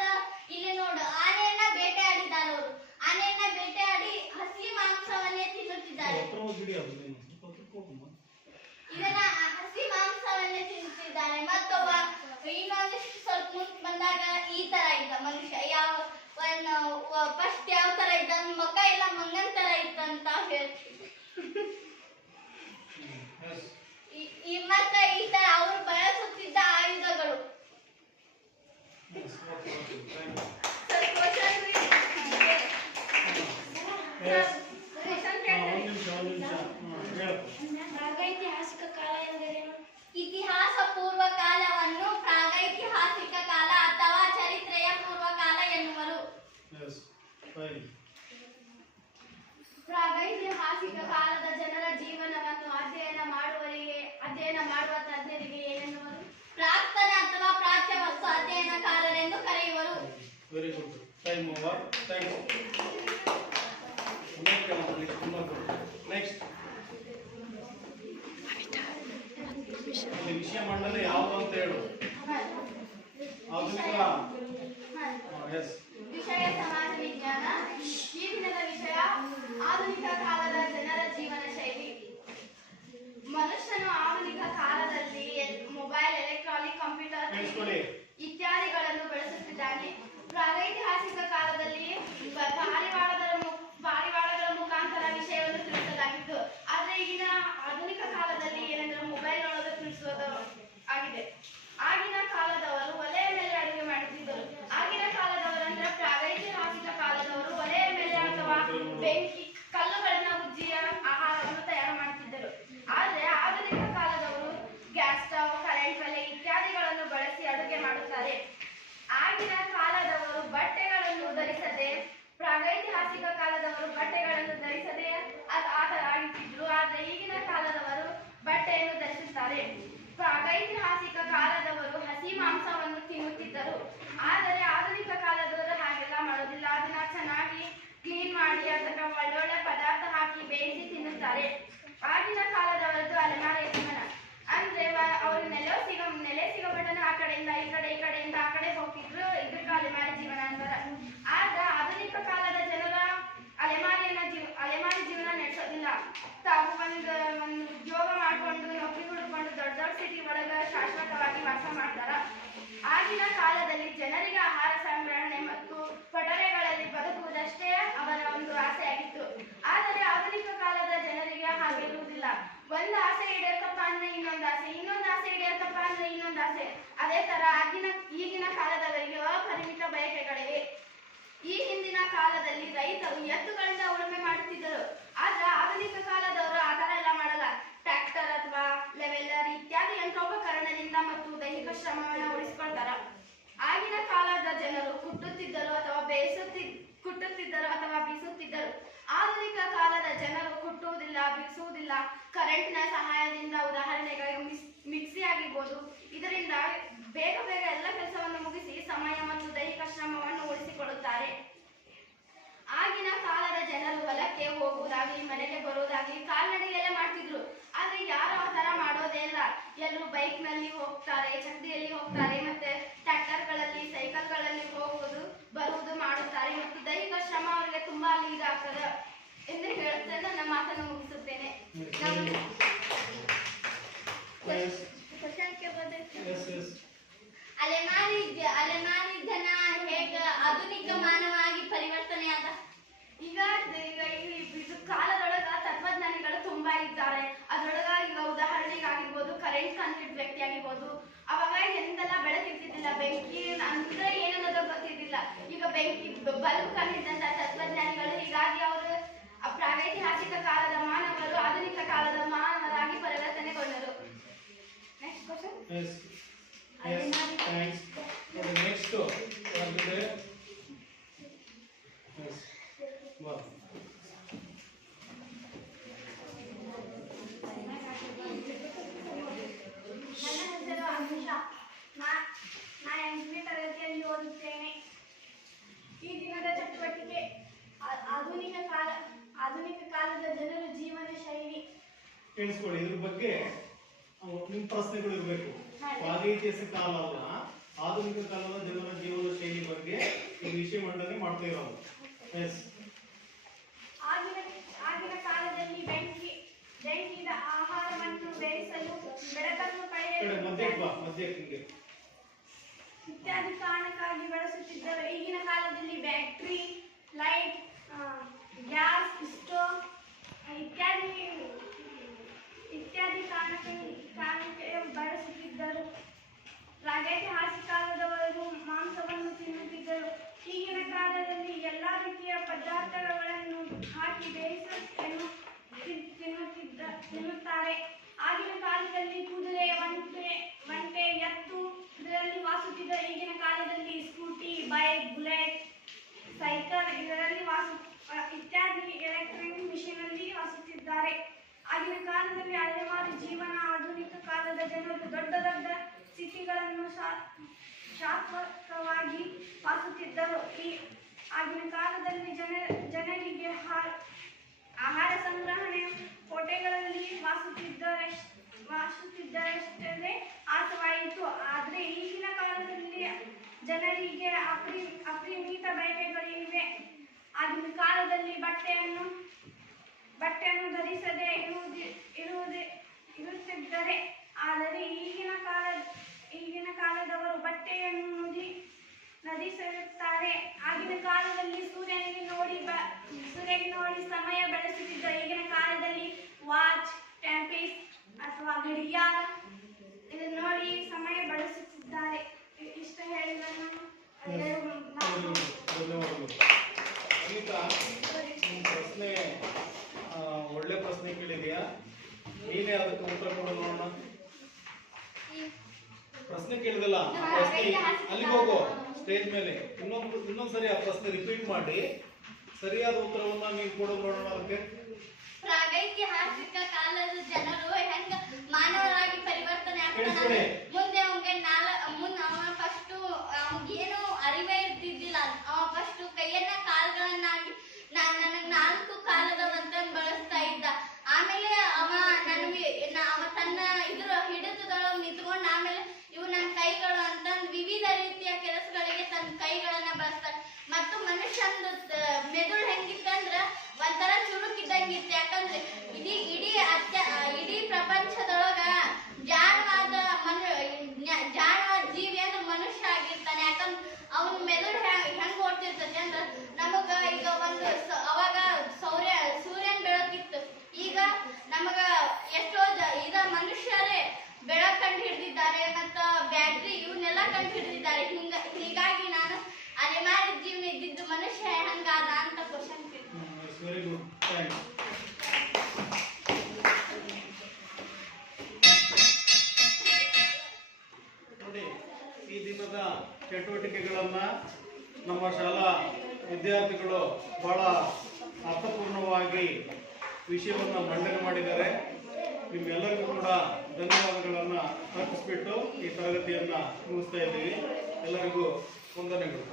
ಇಲ್ಲಿ ನೋಡು, ಆನೆಯನ್ನ ಬೇಟೆಯಾಡಿದ್ದಾರೆ ಅವರು. ಆನೆಯನ್ನ ಬೇಟೆಯಾಡಿ ಹಸಿ ಮಾಂಸವನ್ನೇ ತಿನ್ನುತ್ತಿದ್ದಾರೆ. ಇದನ್ನ ಹಸಿ ಮಾಂಸವನ್ನೇ ತಿನ್ನುತ್ತಿದ್ದಾರೆ. ಮತ್ತೊಬ್ಬ ಇನ್ನೊಂದಿಷ್ಟು ಸ್ವಲ್ಪ ಮುಂದೆ ಬಂದಾಗ ಈ ತರ ಇದ್ದ ಮನುಷ್ಯ. ಫಸ್ಟ್ ಯಾವ ತರ ಇದ್ದ, ಮುಖ ಎಲ್ಲ ಮಂಗನ್ ತರ ಇತ್ತಂತ ಹೇಳ್ತೀವಿ. ಮತ್ತೆ ಈ ತರ ಅವರು ಬಳಸುತ್ತಿದ್ದ ಆಯುಧಗಳು. ಪ್ರಾಗೈತಿಹಾಸಿಕ ಕಾಲ ಎಂದರೇನು? ಇತಿಹಾಸ ಪೂರ್ವ ಕಾಲವನ್ನು ಪ್ರಾಗೈತಿಹಾಸಿಕ ಕಾಲ ಅಥವಾ ಚರಿತ್ರೆಯ ಪೂರ್ವಕಾಲ ಎನ್ನುವರು. ಪ್ರಾಗೈತಿಹಾಸಿಕ ಕಾಲದ ಜನರ ಜೀವನವನ್ನು ಅಧ್ಯಯನ ಮಾಡುವ ತಜ್ಞರಿಗೆ ಏನೆನ್ನುವರು? ಪ್ರಾಕ್ತನ ಅಥವಾ ಪ್ರಾಚ್ಯ ವಸ್ತು ಅಧ್ಯಯನಕಾರರೆಂದು ಕರೆಯುವರು. Very good. Time over. Thanks. Next ವಿಷಯ ಮಂಡಲ ಯಾವುದು ಅಂತ ಹೇಳು. ಆಧುನಿಕ ವಿಷಯ ಸಮಾಜ ವಿಜ್ಞಾನ. ಈ ದಿನದ ವಿಷಯ ಆಧುನಿಕ ಕಾಲದ ಜನರ ಜೀವನ ಶೈಲಿ. ಮನುಷ್ಯನು ಆಧುನಿಕ ಕಾಲದಲ್ಲಿ ಮೊಬೈಲ್, ಎಲೆಕ್ಟ್ರಾನಿಕ್, ಕಂಪ್ಯೂಟರ್ ಇತ್ಯಾದಿಗಳನ್ನು ಬಳಸುತ್ತಿದ್ದಾನೆ. ಪ್ರಾಗೈತಿಹಾಸಿಕ ಕಾಲದಲ್ಲಿ ಪಾರಿವಾಳಗಳ ಮುಖಾಂತರ ವಿಷಯವನ್ನು ತಿಳಿಸಲಾಗಿತ್ತು. ಆದ್ರೆ ಈಗಿನ ಆಧುನಿಕ ಕಾಲದಲ್ಲಿ ಏನೆಂದರೆ ಮೊಬೈಲ್ ಒಳಗೆ ತಿಳಿಸೋದು ಆಗಿದೆ. ಆಗಿನ ಕಾಲದವರು ಒಲೆಯ ಮೇಲೆ ಅಡುಗೆ ಮಾಡುತ್ತಿದ್ದರು. ಆಗಿನ ಕಾಲದವರು ಅಂದ್ರೆ ಪ್ರಾಗೈತಿಹಾಸಿಕ ಕಾಲದವರು ಒಲೆಯ ಮೇಲೆ ಅಥವಾ ಬೆಂಕಿ ಕಲ್ಲುಗಳನ್ನ ಉಜ್ಜಿ ಆಹಾರವನ್ನು ತಯಾರು ಮಾಡುತ್ತಿದ್ದರು. ಆದ್ರೆ ಆಧುನಿಕ ಕಾಲದವರು ಗ್ಯಾಸ್ ಸ್ಟವ್, ಕರೆಂಟ್ ಒಲೆ ಇತ್ಯಾದಿಗಳನ್ನು ಬಳಸಿ ಅಡುಗೆ ಮಾಡುತ್ತಾರೆ. ಆಗಿನ ಕಾಲದವರು ಬಟ್ಟೆಗಳನ್ನು ಧರಿಸದೆ, ಪ್ರಾಗೈತಿಹಾಸಿಕ ಕಾಲದವರು ಬಟ್ಟೆಗಳನ್ನು ಧರಿಸದೆ ಆ ತರ ಆಗಿದ್ರು. ಆದ್ರೆ ಈಗಿನ ಕಾಲದವರು ಬಟ್ಟೆಯನ್ನು ಧರಿಸುತ್ತಾರೆ. ಪ್ರಾಗೈತಿಹಾಸಿಕ ಕಾಲದವರು ಹಸಿ ಮಾಂಸವನ್ನು ತಿನ್ನುತ್ತಿದ್ದರು. ಆದರೆ ಆಧುನಿಕ ಕಾಲದವರು ಹಾಗೆಲ್ಲ ಮಾಡೋದಿಲ್ಲ. ಅದನ್ನ ಚೆನ್ನಾಗಿ ಕ್ಲೀನ್ ಮಾಡಿ ಅದಕ್ಕೆ ಒಳ್ಳೊಳ್ಳೆ ಪದಾರ್ಥ ಹಾಕಿ ಬೇಯಿಸಿ ತಿನ್ನುತ್ತಾರೆ. ಆಗಿನ ಕಾಲದವರದ್ದು ಅಲೆಮಾರಿ ಜೀವನ. ಅಂದ್ರೆ ಅವರು ನೆಲೆ ಸಿಗಬಟ್ಟನ ಆ ಕಡೆಯಿಂದ ಈ ಕಡೆಯಿಂದ ಆ ಕಡೆ ಹೋಗ್ತಿದ್ರು. ಇದಕ್ಕೆ ಅಲೆಮಾರಿ ಜೀವನ ಅಂತಾರ. ಆಗ ಆಧುನಿಕ ಕಾಲದ ಜನರ ಅಲೆಮಾರಿ ಜೀವನ ನಡೆಸೋದಿಲ್ಲ. ತಾವು ಒಂದು ಉದ್ಯೋಗ ಮಾಡಿಕೊಂಡು ನೌಕರಿ ಹುಡುಕೊಂಡು ದೊಡ್ಡ ಸಿಟಿ ಒಳಗ ಶಾಶ್ವತವಾಗಿ ವಾಸ ಮಾಡ್ತಾರ. ಆಗಿನ ಕಾಲದಲ್ಲಿ ಜನರಿಗೆ ಆಹಾರ ಸಂಗ್ರಹಣೆ ಮತ್ತು ಪಟರೆಗಳಲ್ಲಿ ಬದುಕುವುದಷ್ಟೇ ಅವರ ಒಂದು ಆಸೆಯಾಗಿತ್ತು. ಆದರೆ ಆಧುನಿಕ ಕಾಲದ ಜನರಿಗೆ ಹಾಗಿರುವುದಿಲ್ಲ. ಒಂದು ಆಸೆ ಈಡೇರ್ತಪ್ಪ ಅಂದ್ರೆ ಇನ್ನೊಂದು ಆಸೆ ಈಡೇರ್ತಪ್ಪ ಅಂದ್ರೆ ಇನ್ನೊಂದು ಆಸೆ. ಅದೇ ತರ ಈಗಿನ ಕಾಲದವರಿಗೆ ಅಪರಿಮಿತ ಬಯಕೆಗಳಿವೆ. ಈ ಹಿಂದಿನ ಕಾಲದಲ್ಲಿ ರೈತರು ಎತ್ತುಗಳಿಂದ ಉಳುಮೆ ಮಾಡುತ್ತಿದ್ದರು. ಆದ್ರೆ ಆಧುನಿಕ ಕಾಲದವರು ಆ ತರ ಎಲ್ಲ ಮಾಡಲ್ಲ. ಟ್ರ್ಯಾಕ್ಟರ್ ಅಥವಾ ಲೆವೆಲ್ಲರ್ ಇತ್ಯಾದಿ ಯಂತ್ರೋಪಕರಣದಿಂದ ಮತ್ತು ದೈಹಿಕ ಶ್ರಮವನ್ನು ಉಳಿಸಿಕೊಳ್ತಾರ. ಆಗಿನ ಕಾಲದ ಜನರು ಕುಟ್ಟುತ್ತಿದ್ದರು ಅಥವಾ ಬೀಸುತ್ತಿದ್ದರು. ಆಧುನಿಕ ಕಾಲದ ಜನರು ಕುಟ್ಟುವುದಿಲ್ಲ, ಬೀಸುವುದಿಲ್ಲ. ಕರೆಂಟ್ನ ಸಹಾಯದಿಂದ, ಉದಾಹರಣೆಗೆ ಮಿಕ್ಸಿ ಆಗಿರ್ಬೋದು, ಇದರಿಂದ ಬೇಗ ಎಲ್ಲ ಕೆಲಸವನ್ನು ಮುಗಿಸಿ ಸಮಯ ಮತ್ತು ದೈಹಿಕ ಶ್ರಮವನ್ನು ಉಳಿಸಿಕೊಳ್ಳುತ್ತಾರೆ. ಆಗಿನ ಕಾಲದ ಜನರು ಹೊಲಕ್ಕೆ ಹೋಗುವುದಾಗಲಿ ಮನೆಗೆ ಬರುವುದಾಗಲಿ ಕಾಲ್ನಡಿಗೆಯಲ್ಲೇ ಮಾಡ್ತಿದ್ರು. ಆದ್ರೆ ಯಾರು ಆ ತರ ಮಾಡೋದೇ ಇಲ್ಲ. ಎಲ್ಲರೂ ಬೈಕ್ ನಲ್ಲಿ ಹೋಗ್ತಾರೆ, ಚಕ್ರಿಯಲ್ಲಿ ಹೋಗ್ತಾರೆ, ಮತ್ತೆ ಟ್ರ್ಯಾಕ್ಟರ್ಗಳಲ್ಲಿ, ಸೈಕಲ್ಗಳಲ್ಲಿ ಬರುವುದು ಮಾಡುತ್ತಾರೆ. ಮತ್ತು ದೈಹಿಕ ಶ್ರಮ ಅವರಿಗೆ ತುಂಬಾ ಇದಾಗ್ತದೆ ಎಂದು ಹೇಳುತ್ತೇನೆ. ನನ್ನ ಮಾತನ್ನು ಮುಗಿಸುತ್ತೇನೆ. ಅಲೆಮಾರಿ ಜನ ಹೇಗ ಆಧುನಿಕ ಮಾನವಾಗಿ ಪರಿವರ್ತನೆಯಾದ? ಈಗ ಇದು ಕಾಲದೊಳಗ ತತ್ವಜ್ಞಾನಿಗಳು ತುಂಬಾ ಇದ್ದಾರೆ. ಅದ್ರೊಳಗ ಈಗ ಉದಾಹರಣೆಗೆ ಆಗಿರ್ಬೋದು, ಕರೆಂಟ್ ಕಂಡಿದ್ದ ವ್ಯಕ್ತಿ ಆಗಿರ್ಬೋದು. ಅವಾಗ ಎಂದೆಲ್ಲ ಬೆಳಕಿರ್ತಿದ್ದಿಲ್ಲ, ಬೆಂಕಿ ಅಂದ್ರೆ ಏನನ್ನೋದು ಗೊತ್ತಿದ್ದಿಲ್ಲ. ಈಗ ಬೆಂಕಿ ಬಲ್ಬ್ ಕಂಡಿದ್ದಂತ ತತ್ವಜ್ಞಾನಿಗಳು. ಹೀಗಾಗಿ ಅವರು ಪ್ರಾಗೈತಿಹಾಸಿಕ ಕಾಲದ ಮಾನವರು ಆಧುನಿಕ ಕಾಲದ ಮಾನವರಾಗಿ ಪರಿವರ್ತನೆಗೊಂಡರು. Next question. Yes. Yes. Thanks. Okay, next. What is it? Yes. Wow. ನನ್ನ ಹೆಸರು ಅನುಷಾ. ನಾ 8ನೇ ತರಗತಿಯಲ್ಲಿ ಓದುತ್ತೇನೆ. ಈ ದಿನದ ಚಟುವಟಿಕೆ ಆಧುನಿಕ ಕಾಲದ ಜನರ ಜೀವನ ಶೈಲಿ. ಕೇಳಿಸ್ಕೊಳ್ಳಿ, ಇದ್ರ ಬಗ್ಗೆ ನಿಮ್ ಪ್ರಶ್ನೆಗಳು ಇರಬೇಕು. ಪ್ರಾಗೈತಿಹಾಸಿಕ ಕಾಲ ಅಲ್ಲ, ಆಧುನಿಕ ಕಾಲದ ಜನರ ಜೀವನ ಶೈಲಿ ಬಗ್ಗೆ ಈ ವಿಷಯ ಮಂಡನೆ ಮಾಡ್ತಾ ಇರೋದು. ಎಸ್. ಆಗಿನ ಕಾಲದಲ್ಲಿ ಬೆಂಕಿದ ಆಹಾರವನ್ನು ಬೇಯಿಸಲು ಬೆಳಕನ್ನು ಪಡೆಯಲು ಇತ್ಯಾದಿ ಕಾರಣಕ್ಕಾಗಿ ಬಳಸುತ್ತಿದ್ದರು. ಈಗಿನ ಕಾಲದಲ್ಲಿ ಬ್ಯಾಟರಿ, ಲೈಟ್, ಗ್ಯಾಸ್ ಸ್ಟೋವ್ ಇತ್ಯಾದಿ ಕಾರಣಕ್ಕೆ ಬಳಸುತ್ತಿದ್ದರು. ಪ್ರಾಗೈತಿಹಾಸಿಕ ಕಾಲದವರು ಮಾಂಸವನ್ನು ತಿನ್ನುತ್ತಿದ್ದರು. ಈಗಿನ ಕಾಲದಲ್ಲಿ ಎಲ್ಲಾ ರೀತಿಯ ಪದಾರ್ಥಗಳನ್ನು ಹಾಕಿ ಬೇಯಿಸಲು ತಿನ್ನುತ್ತಾರೆ. ಆಗಿನ ಕಾಲದಲ್ಲಿ ಕುದುರೆ, ಒಂಟೆ, ಎತ್ತು ಇದರಲ್ಲಿ ವಾಸುತ್ತಿದ್ದ. ಈಗಿನ ಕಾಲದಲ್ಲಿ ಸ್ಕೂಟಿ, ಬೈಕ್, ಬುಲೆಟ್, ಸೈಕಲ್ ಇದರಲ್ಲಿ ಇತ್ಯಾದಿ ಎಲೆಕ್ಟ್ರಾನಿಕ್ ಮಿಷಿನ್ ಅಲ್ಲಿ ವಾಸಿಸುತ್ತಿದ್ದಾರೆ. ಆಗಿನ ಕಾಲದಲ್ಲಿ ಅಲೆಮಾರಿ ಜೀವನ. ಆಧುನಿಕ ಕಾಲದ ಜನರು ದೊಡ್ಡ ದೊಡ್ಡ ಸಿಟಿಗಳನ್ನು ಶಾಶ್ವತವಾಗಿ ವಾಸಿಸುತ್ತಿದ್ದರು. ಆಗಿನ ಕಾಲದಲ್ಲಿ ಜನರಿಗೆ ಆಹಾರ ಸಂಗ್ರಹಣೆ ಕೋಟೆಗಳಲ್ಲಿ ವಾಸಿಸುತ್ತಿದ್ದರಷ್ಟೇ ಆಸವಾಯಿತು. ಆದರೆ ಈಗಿನ ಕಾಲದಲ್ಲಿ ಜನರಿಗೆ ಅಪರಿಮಿತ ಬಯಕೆಗಳಿವೆ. ಆಗಿನ ಕಾಲದಲ್ಲಿ ಬಟ್ಟೆಯನ್ನು ಧರಿಸದೆ ಇರುತ್ತಿದ್ದರೆ, ಆದರೆ ಈಗಿನ ಕಾಲದವರು ಬಟ್ಟೆಯನ್ನು ಧರಿಸುತ್ತಾರೆ. ಆಗಿನ ಕಾಲದಲ್ಲಿ ಸೂರ್ಯನಿಗೆ ನೋಡಿ ಸಮಯ ಬಳಸುತ್ತಿದ್ದ. ಈಗಿನ ಕಾಲದಲ್ಲಿ ವಾಚ್, ಟೈಮ್ಪೀಸ್ ಅಥವಾ ಗಡಿಯಾರ ಇದನ್ನು ನೋಡಿ ಸಮಯ ಬಳಸುತ್ತಿದ್ದಾರೆ. ಇಷ್ಟ ಹೇಳಿದ ಪ್ರಶ್ನೆ ಒಳ್ಳೆ ಪ್ರಶ್ನೆ ಕೇಳಿದ್ಯಾ. ನೀನೇ ಅದಕ್ಕೆ ಉತ್ತರ ಕೊಡು ನೋಡೋಣ. ಪ್ರಶ್ನೆ ಕೇಳಿದಲ್ಲ, ಅಲ್ಲಿಗೆ ಹೋಗು ಸ್ಟೇಜ್ ಮೇಲೆ. ಇನ್ನೊಂದ್ಸರಿ ಆ ಪ್ರಶ್ನೆ ರಿಪೀಟ್ ಮಾಡಿ ಸರಿಯಾದ ಉತ್ತರವನ್ನ ನೀವು ಕೊಡೋದು ನೋಡೋಣ. ಅದಕ್ಕೆ ಪ್ರಾಗೈತಿಹಾಸಿಕ ಕಾಲದ ಜನರು ಹೆಂಗ ಮಾನವರಾಗಿ ಪರಿವರ್ತನೆ ಆಗ್ತಾನೆ. ಮುಂದೆ ಅವ ಫಸ್ಟ್ ಏನು ಅರಿವೇ ಇರ್ತಿದ್ದಿಲ್ಲ. ಅವ ಫಸ್ಟ್ ಕೈಯನ್ನ ಕಾಲ್ಗಳನ್ನಾಗಿ ನನಗೆ 4 ಕಾಲದವಂತನ್ ಬಳಸ್ತಾ ಇದ್ದ. ಆಮೇಲೆ ಅವ ತನ್ನ ಇದ್ರ ಹಿಡಿತದೊಳಗೆ ನಿಂತ್ಕೊಂಡು ಆಮೇಲೆ ಇವು ನನ್ನ ಕೈಗಳು ಅಂತಂದು ವಿವಿಧ ರೀತಿಯ ಕೆಲಸಗಳಿಗೆ ತನ್ನ ಕೈಗಳನ್ನ ಬಳಸ್ತಾರೆ. ಮತ್ತು ಮನುಷ್ಯನ ಮೆದುಳು ಹೆಂಗಿತ್ತಂದ್ರ ಒಂಥರ ಚುರುಕಿದ್ದಂಗಿತ್ತು. ಯಾಕಂದ್ರೆ ಇಡೀ ಪ್ರಪಂಚದೊಳಗ ಜಾಣವಾದ ಜೀವಿ ಅಂದ್ರೆ ಮನುಷ್ಯ ಆಗಿರ್ತಾನೆ. ಯಾಕಂದ್ರೆ ಅವನ ಮೆದುಳು ಹೆಂಗ್ ಓಡ್ತಿರ್ತದೆ ಅಂದ್ರೆ ನಮಗ ಈಗ ಅವಾಗ ಸೂರ್ಯನ್ ಬೆಳಕಿತ್ತು. ಈಗ ನಮಗ ಎಷ್ಟೋ ಮನುಷ್ಯರೇ ಬೆಳಕು ಕಂಡು ಹಿಡಿದಿದ್ದಾರೆ ಮತ್ತು ಬ್ಯಾಟ್ರಿ ಇವನ್ನೆಲ್ಲ ಕಂಡು ಹಿಡಿದಿದ್ದಾರೆ. ಹೀಗಾಗಿ ನಾನು ಅಲೆಮಾರಿ ಜೀವನ ಇದ್ದಿದ್ದು ಮನುಷ್ಯ ಹಂಗಾದ ಅಂತ ಕ್ವಶನ್ ಕೇಳ್ತೀನಿ. Very good, thanks. ನೋಡಿ, ಈ ದಿನದ ಚಟುವಟಿಕೆಗಳನ್ನ ನಮ್ಮ ಶಾಲಾ ವಿದ್ಯಾರ್ಥಿಗಳು ಬಹಳ ಅರ್ಥಪೂರ್ಣವಾಗಿ ವಿಷಯವನ್ನು ಮಂಡನೆ ಮಾಡಿದ್ದಾರೆ. ನಿಮ್ಮೆಲ್ಲರಿಗೂ ಕೂಡ ಧನ್ಯವಾದಗಳನ್ನು ಅರ್ಪಿಸ್ಬಿಟ್ಟು ಈ ತರಗತಿಯನ್ನ ಮುಗಿಸ್ತಾ ಇದ್ದೀವಿ. ಎಲ್ಲರಿಗೂ ವಂದನೆಗಳು.